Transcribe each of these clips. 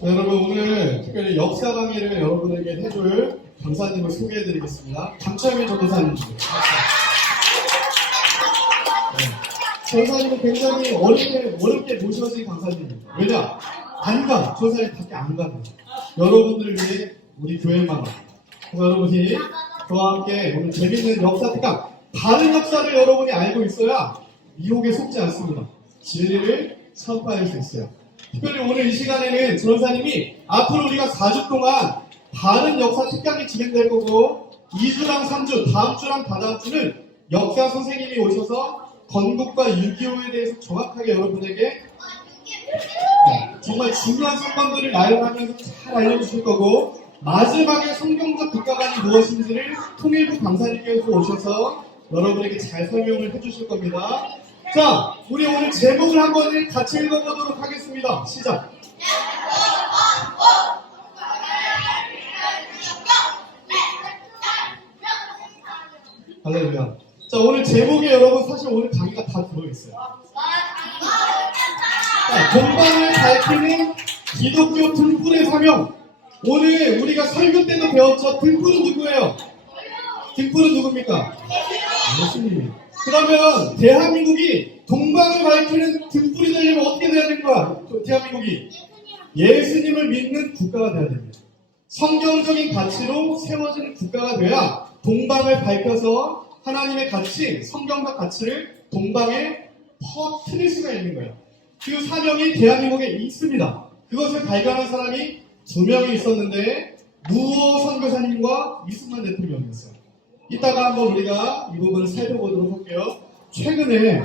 네, 여러분 오늘 특별히 역사 강의를 여러분에게 해줄 강사님을 소개해드리겠습니다. 강철민 전도사님입니다. 네. 전사님은 굉장히 어렵게 모셔진 강사님입니다. 왜냐? 단가 전사님 밖에 안 가요. 여러분들을 위해 우리 교회만 합니다. 여러분이 저와 함께 오늘 재밌는 역사 특강, 바른 역사를 여러분이 알고 있어야 미혹에 속지 않습니다. 진리를 선포할 수 있어요. 특별히 오늘 이 시간에는 전사님이 앞으로 우리가 4주 동안 바른 역사 특강이 진행될 거고 2주랑 3주, 다음 주랑 다다음 주는 역사 선생님이 오셔서 건국과 6.25에 대해서 정확하게 여러분에게 정말 중요한 사건들을 나열하면서 잘 알려주실 거고 마지막에 성경과 국가관이 무엇인지를 통일부 강사님께서 오셔서 여러분에게 잘 설명을 해주실 겁니다. 자, 우리 오늘 제목을 한번 같이 읽어보도록 하겠습니다. 시작! 할렐루야. 자, 오늘 제목에 여러분 사실 오늘 강의가 다 들어있어요. 자, 동방을 밝히는 기독교 등불의 사명. 오늘 우리가 설교 때도 배웠죠. 등불은 누구예요? 등불은 누굽니까? 예수님. 그러면 대한민국이 동방을 밝히는 등불이 되려면 어떻게 돼야 되는 거야? 대한민국이 예수님을 믿는 국가가 돼야 됩니다. 성경적인 가치로 세워지는 국가가 돼야 동방을 밝혀서 하나님의 가치, 성경적 가치를 동방에 퍼뜨릴 수가 있는 거예요. 그 사명이 대한민국에 있습니다. 그것을 발견한 사람이 2명이 있었는데 무호 선교사님과 이승만 대통령이었어요. 이따가 한번 우리가 이 부분을 살펴보도록 할게요. 최근에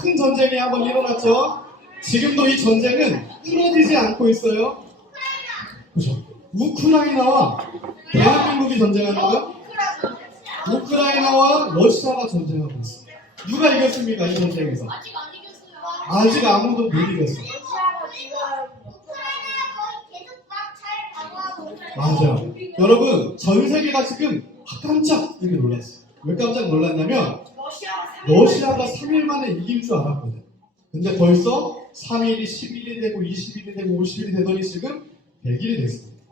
큰 전쟁이 한번 일어났죠. 지금도 이 전쟁은 끊어지지 않고 있어요. 그렇죠? 우크라이나와 대한민국이 전쟁하는 거예요? 우크라이나와 러시아가 전쟁하고 있어요. 누가 이겼습니까? 이 전쟁에서? 아직 안 이겼어요. 아직 아무도 못 이겼어요. 맞아요. 여러분, 전 세계가 지금 깜짝 이렇게 놀랐어요. 왜 깜짝 놀랐냐면 러시아가 3일 만에 이길 줄 알았거든. 근데 벌써 3일이 10일이 되고 20일이 되고 50일이 되더니 지금 100일이 됐습니다.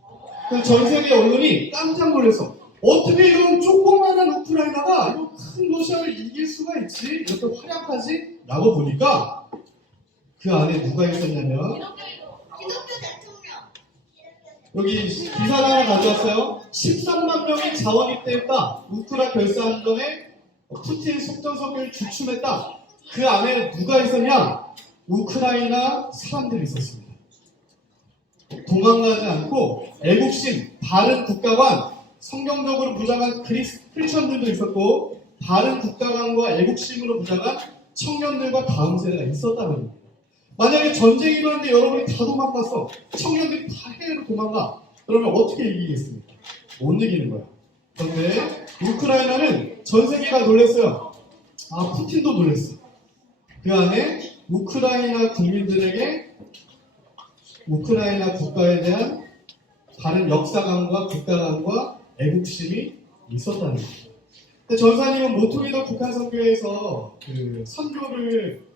그래서 전 세계 언론이 깜짝 놀랐어. 어떻게 이런 조그마한 우크라이나가 이런 큰 러시아를 이길 수가 있지? 이렇게 활약하지? 라고 보니까 그 안에 누가 있었냐면 기독교 대통령. 여기 기사를 하나 가져왔어요. 13만 명이 자원 입대했다. 우크라 결사안전에 푸틴 속전속결을 주춤했다. 그 안에 누가 있었냐? 우크라이나 사람들이 있었습니다. 도망가지 않고 애국심, 바른 국가관, 성경적으로 무장한 크리스천들도 있었고 바른 국가관과 애국심으로 무장한 청년들과 다음 세대가 있었다는 겁니다. 만약에 전쟁이 일어났는데 여러분이 다 도망갔어. 청년들이 다 해외로 도망가. 그러면 어떻게 이기겠습니까? 못 이기는 거야. 그런데 우크라이나는 전 세계가 놀랐어요. 아, 푸틴도 놀랐어. 그 안에 우크라이나 국민들에게 우크라이나 국가에 대한 바른 역사관과 국가관과 애국심이 있었다는 거예요. 근데 전사님은 모토리더 북한 선교에서 그 선교를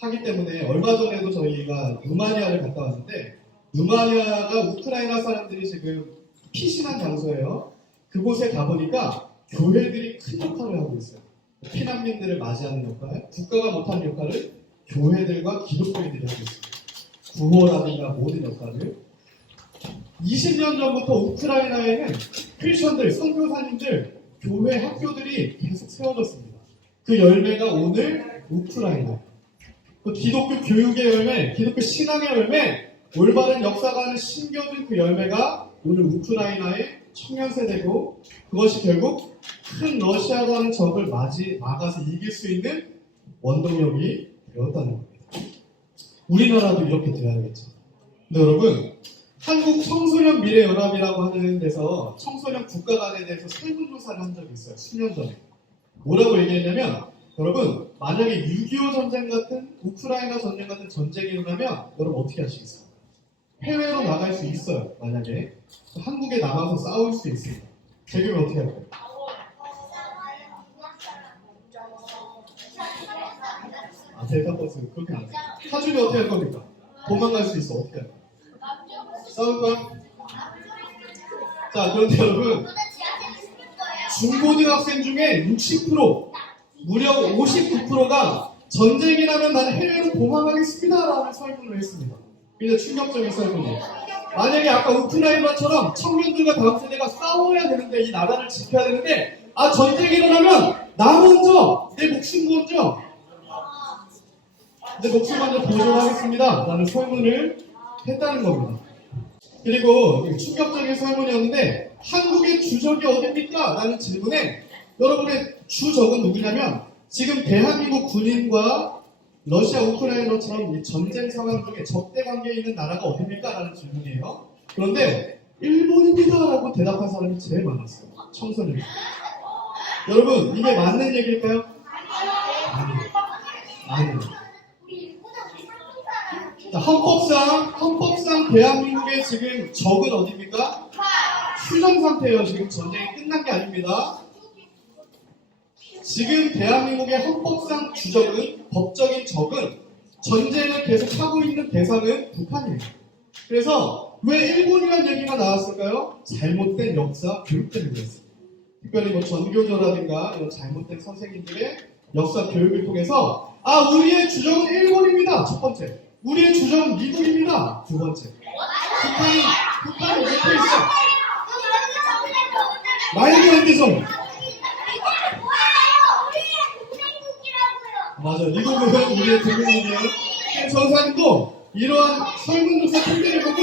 하기 때문에 얼마 전에도 저희가 루마니아를 갔다 왔는데 루마니아가 우크라이나 사람들이 지금 피신한 장소예요. 그곳에 가보니까 교회들이 큰 역할을 하고 있어요. 피난민들을 맞이하는 역할, 국가가 못하는 역할을 교회들과 기독교인들이 하고 있습니다. 구호라든가 모든 역할을 20년 전부터 우크라이나에는 크리스천들, 선교사님들, 교회 학교들이 계속 세워졌습니다. 그 열매가 오늘 우크라이나. 그 기독교 교육의 열매, 기독교 신앙의 열매, 올바른 역사관을 심겨준 그 열매가 오늘 우크라이나의 청년 세대고 그것이 결국 큰 러시아라는 적을 막아서 이길 수 있는 원동력이 되었다는 겁니다. 우리나라도 이렇게 돼야겠죠. 근데 여러분, 한국 청소년 미래연합이라고 하는 데서 청소년 국가관에 대해서 설문조사를 한 적이 있어요. 수년 전에. 뭐라고 얘기했냐면 여러분, 만약에 6.25 전쟁 같은 우크라이나 전쟁 같은 전쟁이 일어나면 여러분 어떻게 하시겠어요? 해외로 나갈 수 있어요. 만약에 한국에 남아서 싸울 수 있습니다. 재규는 어떻게 할까요? 델타버스 그렇게 안 해요. 사준이 어떻게 할 겁니까? 도망갈 수 있어. 어떻게 할까요? 싸울 거야? 자, 그런데 여러분, 저는 지하철에 죽을 거예요. 중고등학생 중에 60%, 무려 59%가 전쟁이 나면 나는 해외로 도망가겠습니다 라는 설문을 했습니다. 굉장히 충격적인 설문이에요. 만약에 아까 우크라이나처럼 청년들과 다음 세대가 싸워야 되는데, 이 나라를 지켜야 되는데, 아, 전쟁이 일어나면 나 먼저, 내 목숨 먼저, 내 목숨 먼저 보존하겠습니다 라는 설문을 했다는 겁니다. 그리고 충격적인 설문이었는데, 한국의 주적이 어딥니까? 라는 질문에 여러분의 주적은 누구냐면, 지금 대한민국 군인과 러시아 우크라이나처럼 이 전쟁 상황 중에 적대 관계에 있는 나라가 어딥니까? 라는 질문이에요. 그런데 일본입니다 라고 대답한 사람이 제일 많았어요. 청소년. 여러분, 이게 맞는 얘기일까요? 아니에요. 자, 헌법상 대한민국의 지금 적은 어딥니까? 휴전 상태예요. 지금 전쟁이 끝난 게 아닙니다. 지금 대한민국의 헌법상 주적은, 법적인 적은, 전쟁을 계속 하고 있는 대상은 북한이에요. 그래서 왜 일본이라는 얘기가 나왔을까요? 잘못된 역사 교육 때문에 그랬어요. 특별히 뭐 전교조라든가 이런 잘못된 선생님들의 역사 교육을 통해서, 아, 우리의 주적은 일본입니다. 첫 번째. 우리의 주적은 미국입니다. 두 번째. 북한이 이렇게 있어. 말도 안 되죠? 맞아, 미국은 우리의 동맹이에요. 전사님도 이러한 설문조사 통계를 보고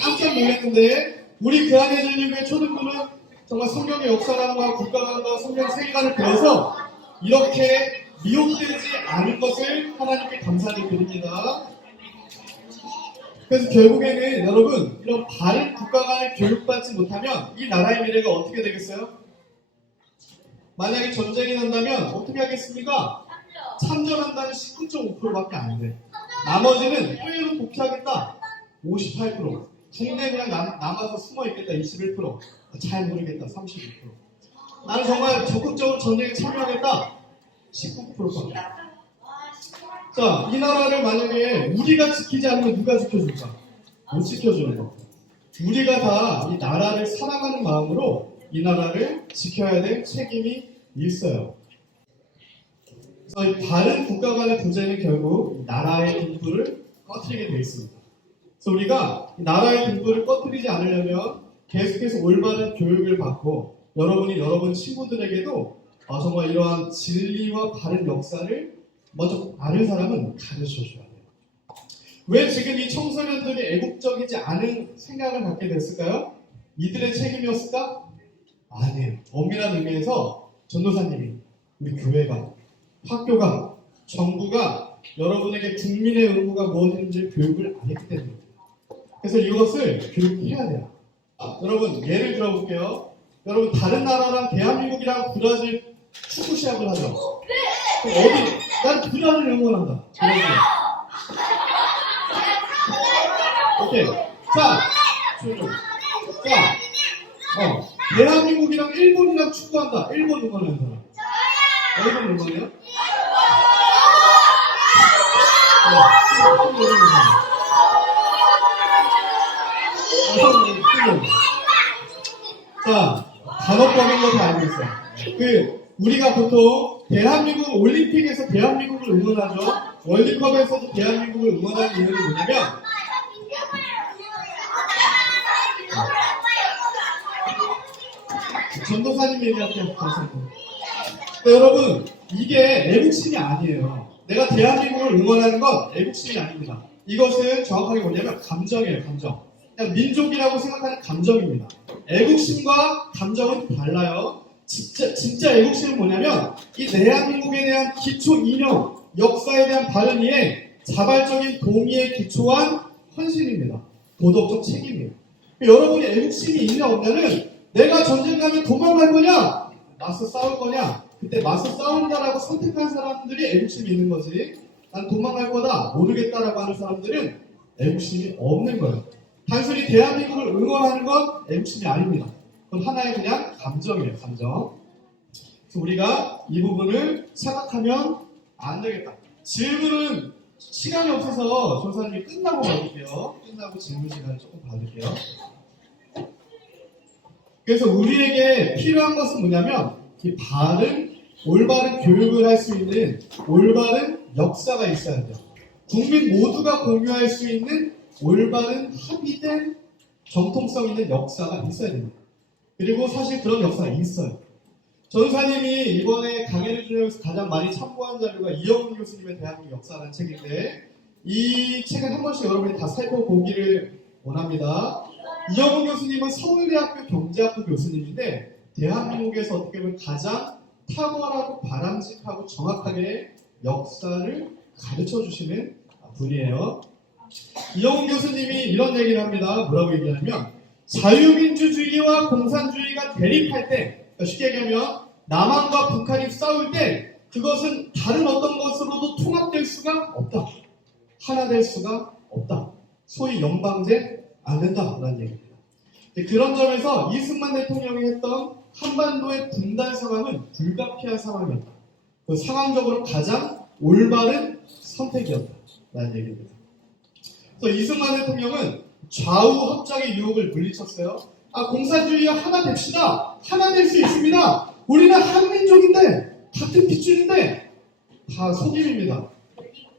깜짝 놀랐는데, 우리 그 안에 들리는 초등부는 정말 성경의 역사관과 국가관과 성경 세계관을 배워서 이렇게 미혹되지 않은 것을 하나님께 감사를 드립니다. 그래서 결국에는 여러분, 이런 바른 국가관을 교육받지 못하면 이 나라의 미래가 어떻게 되겠어요? 만약에 전쟁이 난다면 어떻게 하겠습니까? 참전한다는 19.5%밖에 안 돼. 나머지는 해외로 복귀하겠다. 58%. 국내 그냥 남아서 숨어있겠다. 21%. 잘 모르겠다. 32%. 나는 정말 적극적으로 전쟁에 참여하겠다. 19%밖에. 자, 이 나라를 만약에 우리가 지키지 않으면 누가 지켜줄까? 못 지켜주는 거. 우리가 다 이 나라를 사랑하는 마음으로 이 나라를 지켜야 될 책임이 있어요. 그래서 이 바른 국가 간의 분쟁은 결국 나라의 등불을 꺼트리게 되어 있습니다. 그래서 우리가 이 나라의 등불을 꺼트리지 않으려면 계속해서 올바른 교육을 받고, 여러분이 여러분 친구들에게도 정말 이러한 진리와 바른 역사를 먼저 아는 사람은 가르쳐줘야 돼요. 왜 지금 이 청소년들이 애국적이지 않은 생각을 갖게 됐을까요? 이들의 책임이었을까? 아니에요. 엄밀한 의미에서 전도사님이, 우리 교회가, 학교가, 정부가 여러분에게 국민의 의무가 무엇인지 교육을 안 했기 때문입니다. 그래서 이것을 교육해야 돼요. 여러분, 예를 들어볼게요. 여러분, 다른 나라랑 대한민국이랑 브라질 축구 시합을 하죠. 그럼 어디? 난 브라질 응원한다. 브라질. 오케이. 자, 대한민국이랑 일본이랑 축구한다. 일본 응원하는 사람. 일본 응원해요? 자, 단어법인 거 다 알고 있어요. 우리가 보통 대한민국 올림픽에서 대한민국을 응원하죠. 월드컵에서도 대한민국을 응원하는 이유는 뭐냐면, 전도사님 얘기할게요. 여러분, 이게 애국심이 아니에요. 내가 대한민국을 응원하는 건 애국심이 아닙니다. 이것은 정확하게 뭐냐면 감정이에요. 감정. 그냥 민족이라고 생각하는 감정입니다. 애국심과 감정은 달라요. 진짜 애국심은 뭐냐면, 이 대한민국에 대한 기초 이념, 역사에 대한 바른 이해, 자발적인 동의에 기초한 헌신입니다. 도덕적 책임이에요. 여러분이 애국심이 있냐 없냐는, 내가 전쟁 가면 도망갈 거냐, 맞서 싸울 거냐, 그때 맞서 싸운다라고 선택한 사람들이 애국심이 있는 거지, 난 도망갈 거다, 모르겠다라고 하는 사람들은 애국심이 없는 거예요. 단순히 대한민국을 응원하는 건 애국심이 아닙니다. 그건 하나의 그냥 감정이에요. 감정. 그래서 우리가 이 부분을 생각하면 안 되겠다. 질문은 시간이 없어서 조사님이 끝나고 받을게요. 끝나고 질문 시간을 조금 받을게요. 그래서 우리에게 필요한 것은 뭐냐면 이 올바른 교육을 할 수 있는 올바른 역사가 있어야 돼요. 국민 모두가 공유할 수 있는 올바른 합의된 정통성 있는 역사가 있어야 됩니다. 그리고 사실 그런 역사가 있어요. 전사님이 이번에 강의를 준비하면서 가장 많이 참고한 자료가 이영훈 교수님의 대한민국 역사라는 책인데 이 책은 한 번씩 여러분이 다 살펴보기를 원합니다. 이영훈 교수님은 서울대학교 경제학부 교수님인데 대한민국에서 어떻게 보면 가장 탁월하고 바람직하고 정확하게 역사를 가르쳐 주시는 분이에요. 이영훈 교수님이 이런 얘기를 합니다. 뭐라고 얘기하냐면 자유민주주의와 공산주의가 대립할 때 그러니까 쉽게 얘기하면 남한과 북한이 싸울 때 그것은 다른 어떤 것으로도 통합될 수가 없다. 하나 될 수가 없다. 소위 연방제 안 된다라는 얘기입니다. 그런 점에서 이승만 대통령이 했던 한반도의 분단 상황은 불가피한 상황이었다. 그 상황적으로 가장 올바른 선택이었다라는 얘기입니다. 그래서 이승만 대통령은 좌우 합작의 유혹을 물리쳤어요. 공산주의와 하나 됩시다. 하나 될 수 있습니다. 우리는 한민족인데 같은 핏줄인데 다 속임입니다.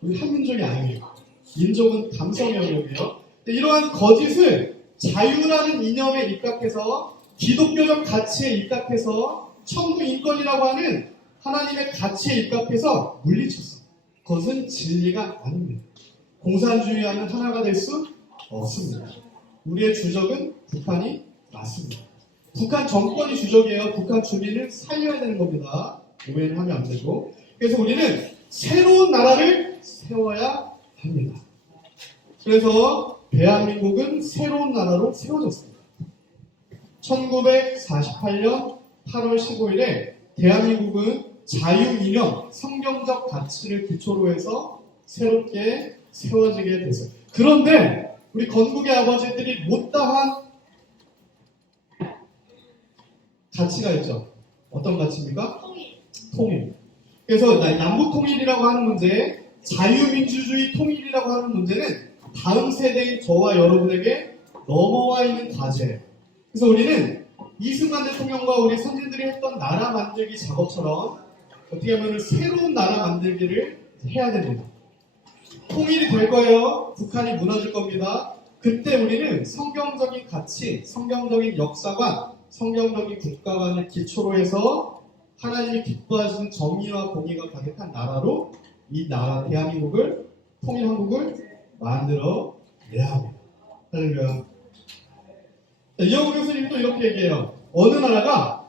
우리 한민족이 아니에요. 민족은 감성 영역이에요. 이러한 거짓을 자유라는 이념에 입각해서 기독교적 가치에 입각해서 천국 인권이라고 하는 하나님의 가치에 입각해서 물리쳤어. 그것은 진리가 아닙니다. 공산주의와는 하나가 될 수 없습니다. 우리의 주적은 북한이 맞습니다. 북한 정권이 주적이에요. 북한 주민을 살려야 되는 겁니다. 오해는 하면 안 되고. 그래서 우리는 새로운 나라를 세워야 합니다. 그래서 대한민국은 새로운 나라로 세워졌습니다. 1948년 8월 15일에 대한민국은 자유이념, 성경적 가치를 기초로 해서 새롭게 세워지게 됐어요. 그런데 우리 건국의 아버지들이 못다한 가치가 있죠. 어떤 가치입니까? 통일. 그래서 남북 통일이라고 하는 문제, 자유민주주의 통일이라고 하는 문제는 다음 세대인 저와 여러분에게 넘어와 있는 과제예요. 그래서 우리는 이승만 대통령과 우리 선진들이 했던 나라 만들기 작업처럼 어떻게 하면 새로운 나라 만들기를 해야 됩니다. 통일이 될 거예요. 북한이 무너질 겁니다. 그때 우리는 성경적인 가치, 성경적인 역사관, 성경적인 국가관을 기초로 해서 하나님이 기뻐하시는 정의와 공의가 가득한 나라로 이 나라 대한민국을 통일한국을 만들어 내야 합니다. 할렐루야. 이영훈 교수님도 이렇게 얘기해요. 어느 나라가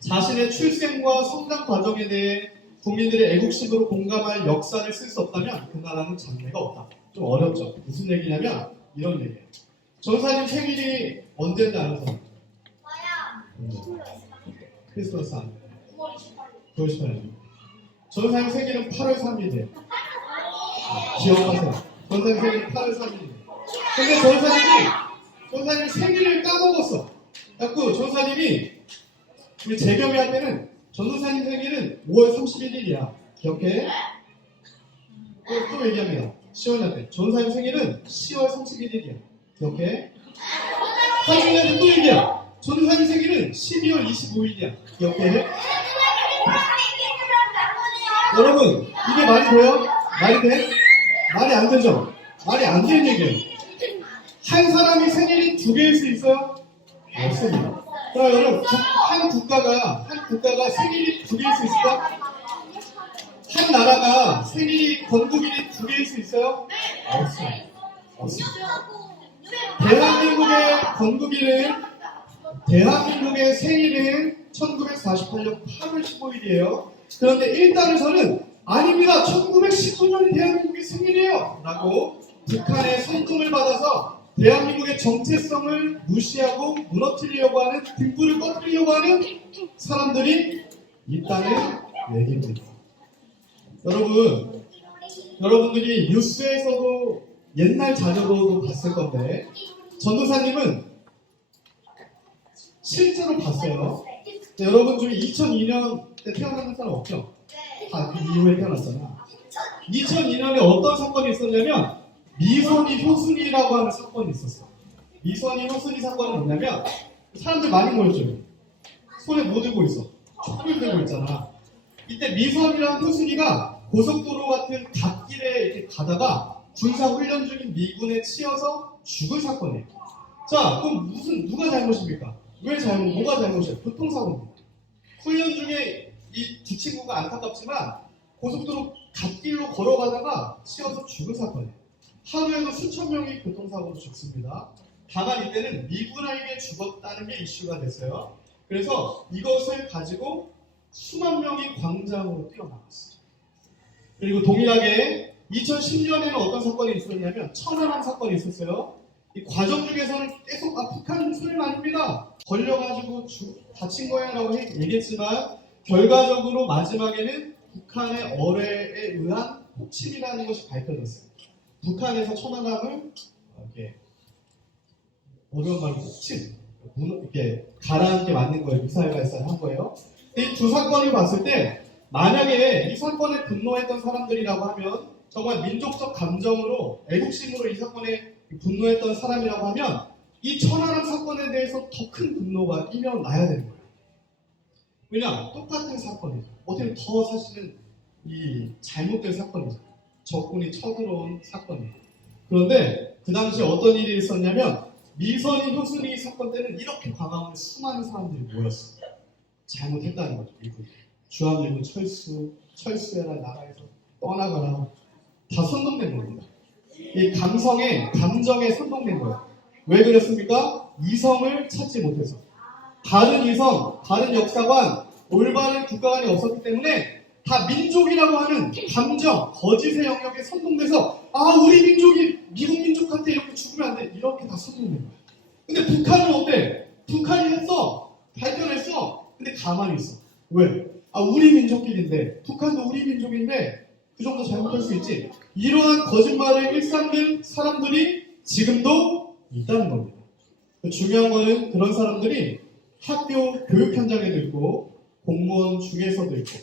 자신의 출생과 성장 과정에 대해 국민들의 애국심으로 공감할 역사를 쓸 수 없다면 그 나라는 장래가 없다. 좀 어렵죠. 무슨 얘기냐면 이런 얘기예요. 전사님 생일이 언제인지 아는 사람? 크리스마스 안 9월 18일. 전사님 생일은 8월 3일이에요. 기억하세요. 전사님 생일은 8월 3일이에요. 근데 전사님이 생일을 까먹었어. 그래갖고 전사님이 우리 재경이 할 때는 전도사님 생일은 5월 31일이야. 기억해? 또 얘기합니다. 시원한테. 전도사님 생일은 10월 31일이야. 기억해? 사진한테 또 얘기야. 전도사님 생일은 12월 25일이야. 기억해? 여러분, 이게 말이 돼요? 말이 돼? 말이 안 되죠? 말이 안 되는 얘기예요. 한 사람이 생일이 두 개일 수 있어요? 없습니다. 그럼 여러분, 한 국가가 생일이 두 개일 수 있을까? 한 나라가 생일이 건국일이 두 개일 수 있어요? 없습니다. 대한민국의 생일은 1948년 8월 15일이에요. 그런데 일단에서는 아닙니다. 1919년이 대한민국의 생일이에요. 라고 북한의 성금을 받아서 대한민국의 정체성을 무시하고 무너뜨리려고 하는 등불을 꺼뜨리려고 하는 사람들이 있다는 얘기입니다. 여러분들이 뉴스에서도 옛날 자료로도 봤을 건데 전도사님은 실제로 봤어요. 여러분 중에 2002년 때 태어나는 사람 없죠? 다 그 이후에 태어났잖아. 2002년에 어떤 사건이 있었냐면 미선이 효순이라고 하는 사건이 있었어. 미선이 효순이 사건은 뭐냐면 사람들 많이 모였죠. 손에 뭐 들고 있어? 촛불 들고 있잖아. 이때 미선이랑 효순이가 고속도로 같은 갓길에 이렇게 가다가 군사훈련 중인 미군에 치여서 죽을 사건이에요. 자, 그럼 누가 잘못입니까? 뭐가 잘못이에요? 교통사고입니다. 훈련 중에 이 두 친구가 안타깝지만 고속도로 갓길로 걸어가다가 치여서 죽을 사건이에요. 하루에도 수천 명이 교통사고로 죽습니다. 다만 이때는 미군에게 죽었다는 게 이슈가 됐어요. 그래서 이것을 가지고 수만 명이 광장으로 뛰어나갔어요. 그리고 동일하게 2010년에는 어떤 사건이 있었냐면 천안함 사건이 있었어요. 이 과정 중에서는 계속 북한 소림 아닙니다. 걸려가지고 다친 거야라고 얘기했지만 결과적으로 마지막에는 북한의 어뢰에 의한 폭침이라는 것이 밝혀졌어요. 북한에서 천안함을 이렇게 어려운 말로 폭침, 이렇게 가라앉게 만든 거예요. 미사일 발사를 한 거예요. 이 두 사건을 봤을 때 만약에 이 사건에 분노했던 사람들이라고 하면 정말 민족적 감정으로 애국심으로 이 사건에 분노했던 사람이라고 하면 이 천안함 사건에 대해서 더 큰 분노가 일어나야 되는 거예요. 왜냐? 똑같은 사건이죠. 어떻게 보면 더 사실은 이 잘못된 사건이죠. 적군이 쳐들어온 사건이에요. 그런데 그 당시에 어떤 일이 있었냐면 미선이 효순이 사건 때는 이렇게 광화문에 수많은 사람들이 모였어요. 잘못했다는 거죠. 미군. 주한미군 철수해라, 나라에서 떠나가라. 다 선동된 겁니다. 이 감정에 선동된 거예요. 왜 그랬습니까? 이성을 찾지 못해서. 다른 이성, 다른 역사관, 올바른 국가관이 없었기 때문에 다 민족이라고 하는 감정, 거짓의 영역에 선동돼서 우리 민족이 미국 민족한테 이렇게 죽으면 안 돼. 이렇게 다 선동된 거예요. 근데 북한은 어때? 북한이 했어. 발전했어. 근데 가만히 있어. 왜? 우리 민족끼리인데, 북한도 우리 민족인데 그 정도 잘못할 수 있지. 이러한 거짓말을 일삼는 사람들이 지금도 있다는 겁니다. 중요한 거는 그런 사람들이 학교 교육 현장에도 있고 공무원 중에서도 있고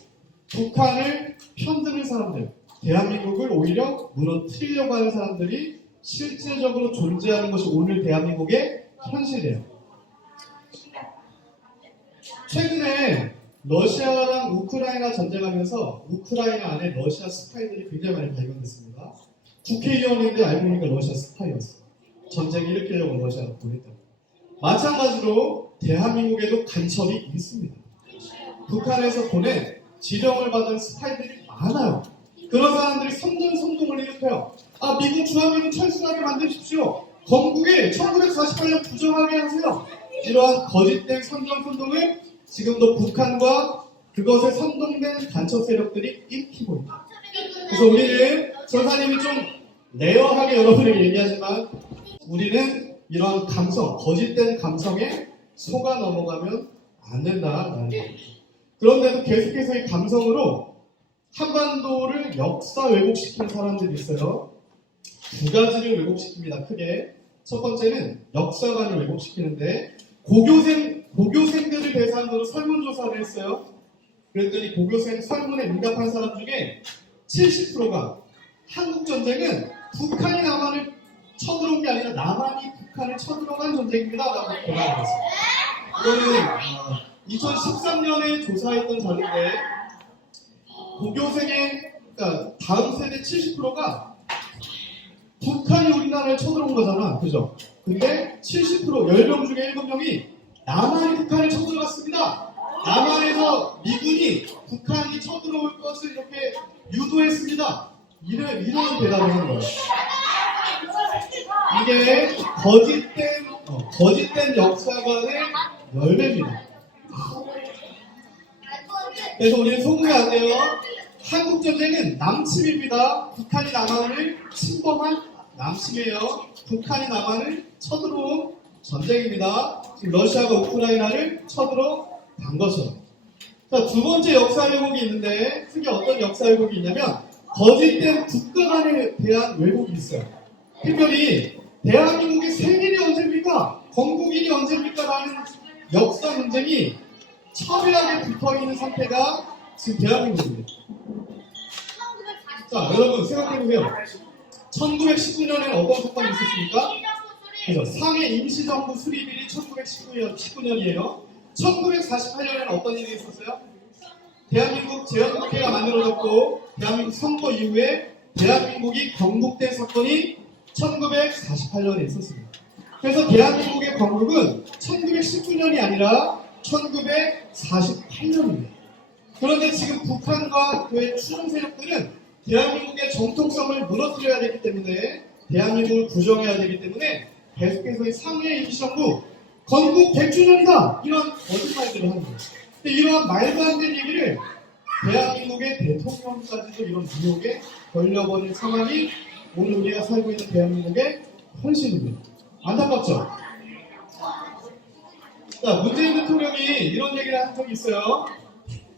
북한을 편드는 사람들, 대한민국을 오히려 무너뜨리려고 하는 사람들이 실질적으로 존재하는 것이 오늘 대한민국의 현실이에요. 최근에 러시아랑 우크라이나 전쟁하면서 우크라이나 안에 러시아 스파이들이 굉장히 많이 발견됐습니다. 국회의원인데 알고 보니까 러시아 스파이였어요. 전쟁 일으키려고 러시아가 보냈다고. 마찬가지로 대한민국에도 간첩이 있습니다. 북한에서 보낸 지령을 받은 스파이들이 많아요. 그런 사람들이 선동을 일으켜요. 미국 주한미군 철수하게 만드십시오. 건국에 1948년 부정하게 하세요. 이러한 거짓된 선동을 지금도 북한과 그것에 선동된 간첩 세력들이 일으키고 있다. 그래서 우리는 전사님이 좀 레어하게 여러분에게 얘기하지만 우리는 이런 감성, 거짓된 감성에 속아 넘어가면 안 된다라는 겁니다. 그런데도 계속해서 이 감성으로 한반도를 역사 왜곡시키는 사람들이 있어요. 두 가지를 왜곡시킵니다. 크게. 첫 번째는 역사관을 왜곡시키는데 고교생들을 대상으로 설문조사를 했어요. 그랬더니 고교생 설문에 응답한 사람 중에 70%가 한국전쟁은 북한이 남한을 쳐들어온 게 아니라 남한이 북한을 쳐들어간 전쟁입니다. 라고 대답을 했어요. 이거는 2013년에 조사했던 자료인데 그러니까 다음 세대 70%가 북한이 우리나라를 쳐들어온 거잖아. 그죠? 근데 70% 10명 중에 7명이 남한이 북한을 쳐들어갔습니다. 남한에서 미군이 북한이 쳐들어올 것을 이렇게 유도했습니다. 이런 대답을 한 거예요. 이게 거짓된 역사관의 열매입니다. 그래서 우리는 속으면 안 돼요. 한국전쟁은 남침입니다. 북한이 남한을 침범한 남침이에요. 북한이 남한을 쳐들어온 전쟁입니다. 지금 러시아가 우크라이나를 쳐들어간 것처럼. 자, 두 번째 역사 왜곡이 있는데 그게 어떤 역사 왜곡이 있냐면 거짓된 국가관에 대한 왜곡이 있어요. 특별히 대한민국의 생일이 언제입니까? 건국일이 언제입니까? 라는 역사 논쟁이 첨예하게 붙어있는 상태가 지금 대한민국입니다. 자, 여러분 생각해보세요. 1919년에는 어떤 사건이 있었습니까? 그래서 상해 임시정부 수립일이 1919년이에요. 1948년에는 어떤 일이 있었어요? 대한민국 제헌국회가 만들어졌고 대한민국 선거 이후에 대한민국이 건국된 사건이 1948년에 있었습니다. 그래서 대한민국의 건국은 1919년이 아니라 1948년입니다. 그런데 지금 북한과 그의 추종 세력들은 대한민국의 정통성을 무너뜨려야 되기 때문에 대한민국을 부정해야 되기 때문에 계속해서 이 상해 임시정부 건국 100주년이다 이런 거짓말들을 하는 거예요. 근데 이러한 말도 안 되는 얘기를 대한민국의 대통령까지도 이런 미혹에 걸려버린 상황이 오늘 우리가 살고 있는 대한민국의 현실입니다. 안타깝죠? 자, 문재인 대통령이 이런 얘기를 한 적이 있어요.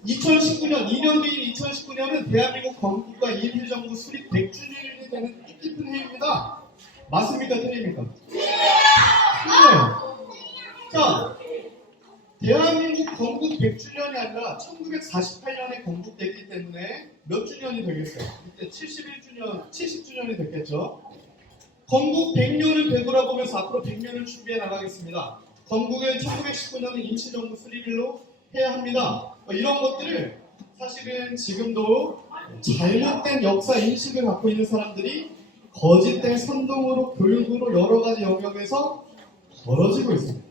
2019년, 2년 뒤인 2019년은 대한민국 건국과 임시정부 수립 100주년이 되는 뜻깊은 해입니다. 맞습니까? 틀립니까? 틀려요. 자, 대한민국 건국 100주년이 아니라 1948년에 건국됐기 때문에 몇 주년이 되겠어요? 이때 71주년, 70주년이 됐겠죠? 건국 100년을 되돌아보면서 앞으로 100년을 준비해 나가겠습니다. 건국은 1919년은 임시정부 수립일로 해야 합니다. 이런 것들을 사실은 지금도 잘못된 역사 인식을 갖고 있는 사람들이 거짓된 선동으로 교육으로 여러 가지 영역에서 벌어지고 있습니다.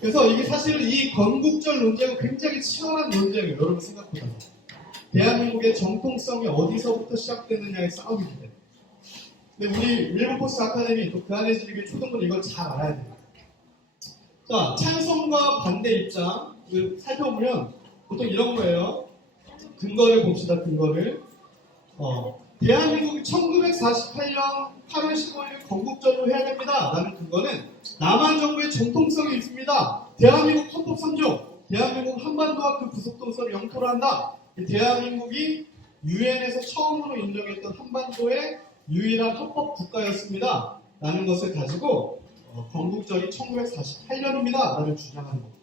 그래서 이게 사실은 이 건국절 논쟁은 굉장히 치열한 논쟁이에요. 여러분 생각보다. 대한민국의 정통성이 어디서부터 시작되느냐의 싸움입니다. 근데 우리 윌버포스 아카데미 또 그 안에 지금 초등부 이걸 잘 알아야 돼요. 자, 찬성과 반대 입장을 살펴보면 보통 이런 거예요. 근거를 봅시다. 근거를. 대한민국이 1948년 8월 15일 건국절로 해야 됩니다. 라는 근거는 남한 정부의 정통성이 있습니다. 대한민국 헌법 3조, 대한민국 한반도와 그 부속도서를 영토로 한다. 대한민국이 유엔에서 처음으로 인정했던 한반도의 유일한 헌법 국가였습니다. 라는 것을 가지고 건국절이 1948년입니다. 라는 주장하는 겁니다.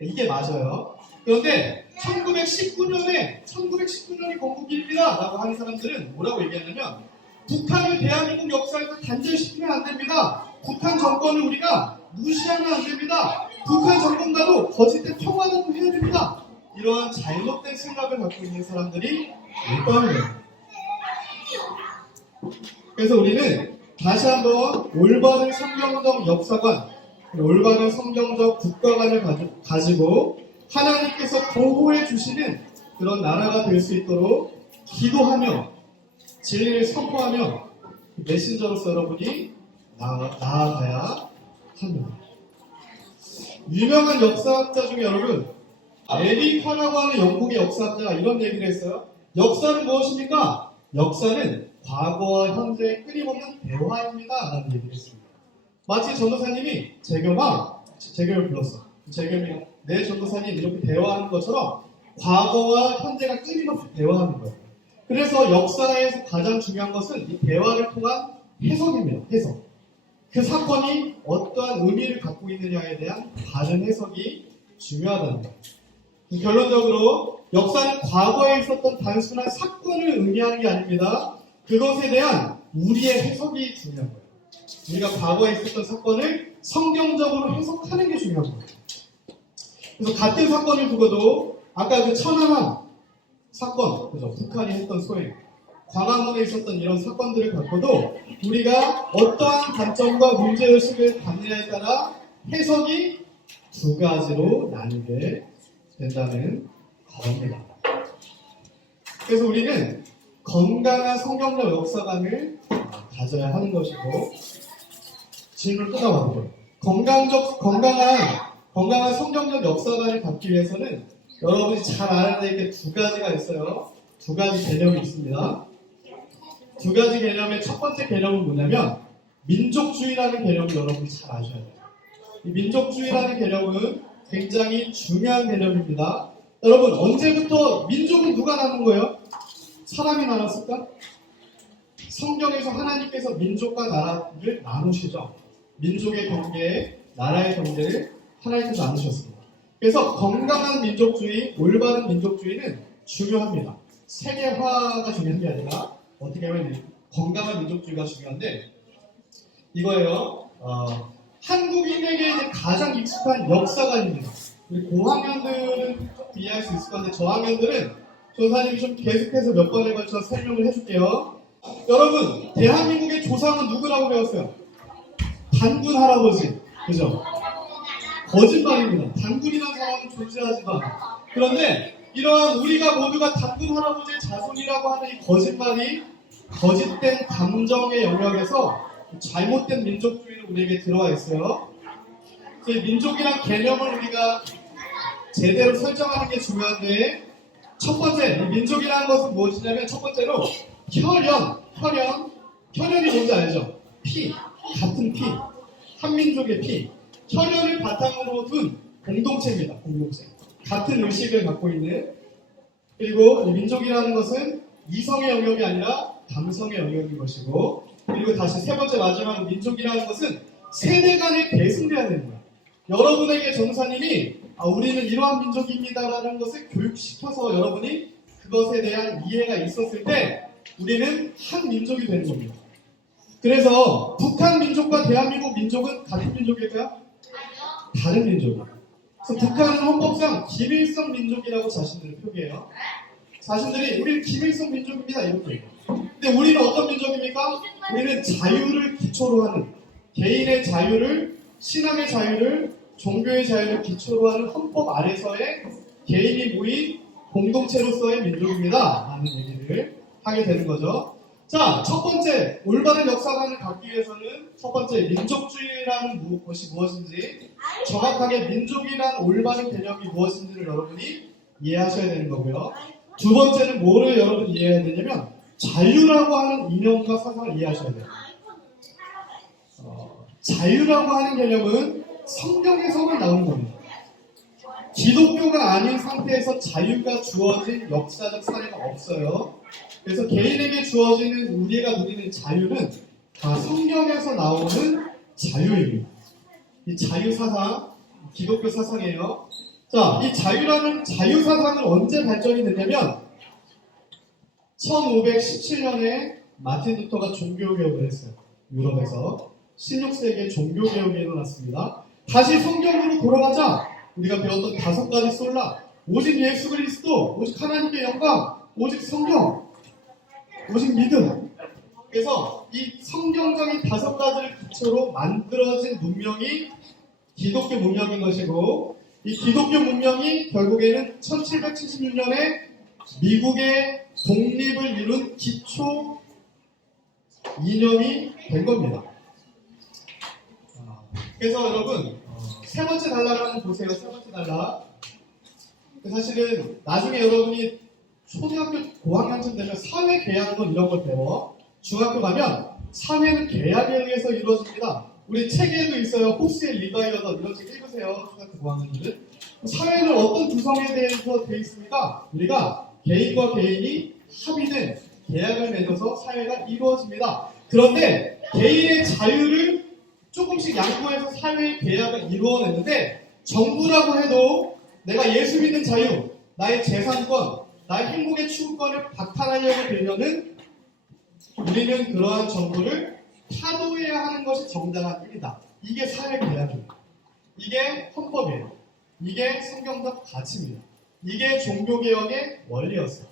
이게 맞아요. 그런데 1919년이 건국일입니다. 라고 하는 사람들은 뭐라고 얘기하냐면 북한을 대한민국 역사에서 단절시키면 안 됩니다. 북한 정권을 우리가 무시하면 안 됩니다. 북한 정권과도 거짓된 평화도 해야 됩니다. 이러한 잘못된 생각을 갖고 있는 사람들이 있다는 거예요. 그래서 우리는 다시 한번 올바른 성경적 역사관, 올바른 성경적 국가관을 가지고 하나님께서 보호해 주시는 그런 나라가 될 수 있도록 기도하며 진리를 선포하며 메신저로서 여러분이 나아가야 합니다. 유명한 역사학자 중에 여러분 에리카라고 하는 영국의 역사학자가 이런 얘기를 했어요. 역사는 무엇입니까? 역사는 과거와 현재의 끊임없는 대화입니다. 라는 얘기를 했습니다. 마치 전도사님이 재겸을 불렀어. 재겸이 내 전도사님 이렇게 대화하는 것처럼 과거와 현재가 끊임없이 대화하는 거예요. 그래서 역사에서 가장 중요한 것은 이 대화를 통한 해석입니다. 해석. 그 사건이 어떠한 의미를 갖고 있느냐에 대한 바른 해석이 중요하다는 거예요. 결론적으로 역사는 과거에 있었던 단순한 사건을 의미하는 게 아닙니다. 그것에 대한 우리의 해석이 중요한 거예요. 우리가 과거에 있었던 사건을 성경적으로 해석하는 게 중요한 거예요. 그래서 같은 사건을 두고도 아까 그 천안함 사건, 그죠? 북한이 했던 소행, 광화문에 있었던 이런 사건들을 갖고도 우리가 어떠한 관점과 문제의식을 갖느냐에 따라 해석이 두 가지로 나뉘게 된다는 겁니다. 그래서 우리는 건강한 성경적 역사관을 가져야 하는 것이고, 질문을 또 나와보죠. 건강한 성경적 역사관을 갖기 위해서는 여러분이 잘 알아야 될 게 두 가지가 있어요. 두 가지 개념이 있습니다. 두 가지 개념의 첫 번째 개념은 뭐냐면 민족주의라는 개념을 여러분이 잘 아셔야 돼요. 이 민족주의라는 개념은 굉장히 중요한 개념입니다. 여러분, 언제부터 민족은 누가 나눈 거예요? 사람이 나눴을까? 성경에서 하나님께서 민족과 나라를 나누시죠. 민족의 경계, 나라의 경계를 하나님께서 나누셨습니다. 그래서 건강한 민족주의, 올바른 민족주의는 중요합니다. 세계화가 중요한 게 아니라 어떻게 하면 건강한 민족주의가 중요한데 이거예요. 한국인에게 이제 가장 익숙한 역사관입니다. 우리 고학년들은 좀 이해할 수 있을 건데 저학년들은 조사님이 좀 계속해서 몇 번에 걸쳐 설명을 해줄게요. 여러분, 대한민국의 조상은 누구라고 배웠어요? 단군 할아버지. 그죠? 거짓말입니다. 단군이라는 사람은 존재하지도 않아요. 그런데 이러한 우리가 모두가 단군 할아버지의 자손이라고 하는 이 거짓말이 거짓된 감정의 영역에서 잘못된 민족주의를 우리에게 들어와 있어요. 그래서 민족이란 개념을 우리가 제대로 설정하는 게 중요한데 첫 번째, 이 민족이라는 것은 무엇이냐면 첫 번째로 혈연이 뭔지 알죠? 피, 같은 피, 한민족의 피, 혈연을 바탕으로 둔 공동체입니다. 공동체. 같은 의식을 갖고 있는 그리고 이 민족이라는 것은 이성의 영역이 아니라 감성의 영역인 것이고 그리고 다시 세 번째 마지막 민족이라는 것은 세대 간에 계승돼야 되는 거예요. 여러분에게 전사님이 우리는 이러한 민족입니다라는 것을 교육시켜서 여러분이 그것에 대한 이해가 있었을 때 우리는 한 민족이 되는 겁니다. 그래서 북한 민족과 대한민국 민족은 같은 민족일까요? 다른 민족이에요. 그래서 북한은 헌법상 김일성 민족이라고 자신들을 표기해요. 자신들이 우리는 김일성 민족입니다 이렇게 해요. 근데 우리는 어떤 민족입니까? 우리는 자유를 기초로 하는 개인의 자유를 신앙의 자유를 종교의 자유를 기초로 하는 헌법 아래서의 개인이 모인 공동체로서의 민족입니다 라는 얘기를 하게 되는 거죠. 자, 첫 번째 올바른 역사관을 갖기 위해서는 첫 번째 민족주의라는 것이 무엇인지 정확하게 민족이란 올바른 개념이 무엇인지를 여러분이 이해하셔야 되는 거고요. 두 번째는 뭐를 여러분이 이해해야 되냐면 자유라고 하는 이념과 사상을 이해하셔야 돼요. 자유라고 하는 개념은 성경에서만 나오는 겁니다. 기독교가 아닌 상태에서 자유가 주어진 역사적 사례가 없어요. 그래서 개인에게 주어지는 우리가 누리는 자유는 다 성경에서 나오는 자유입니다. 이 자유 사상, 기독교 사상이에요. 자, 이 자유라는 자유 사상은 언제 발전이 됐냐면 1517년에 마틴 루터가 종교개혁을 했어요. 유럽에서 16세기에 종교개혁이 일어났습니다. 다시 성경으로 돌아가자 우리가 배웠던 5가지 솔라 오직 예수 그리스도, 오직 하나님의 영광, 오직 성경, 오직 믿음. 그래서 이 성경적인 5가지를 기초로 만들어진 문명이 기독교 문명인 것이고 이 기독교 문명이 결국에는 1776년에 미국의 독립을 이룬 기초 이념이 된 겁니다. 그래서 여러분 세 번째 단락을 한번 보세요. 세 번째 단락. 사실은 나중에 여러분이 초등학교 고학년쯤 되면 사회 계약론 이런 걸 배워. 중학교 가면 사회는 계약에 의해서 이루어집니다. 우리 책에도 있어요. 호스의 리바이어던 이런 책 읽으세요. 초등학교 고학년들은. 사회는 어떤 구성에 대해서 되어 있습니까? 우리가 개인과 개인이 합의된 계약을 맺어서 사회가 이루어집니다. 그런데 개인의 자유를 조금씩 양보해서 사회의 계약을 이루어냈는데 정부라고 해도 내가 예수 믿는 자유, 나의 재산권, 나의 행복의 추구권을 박탈하려고 들면은 우리는 그러한 정부를 타도해야 하는 것이 정당한 일이다. 이게 사회 계약입니다. 이게 헌법이에요. 이게 성경적 가치입니다. 이게 종교개혁의 원리였어요.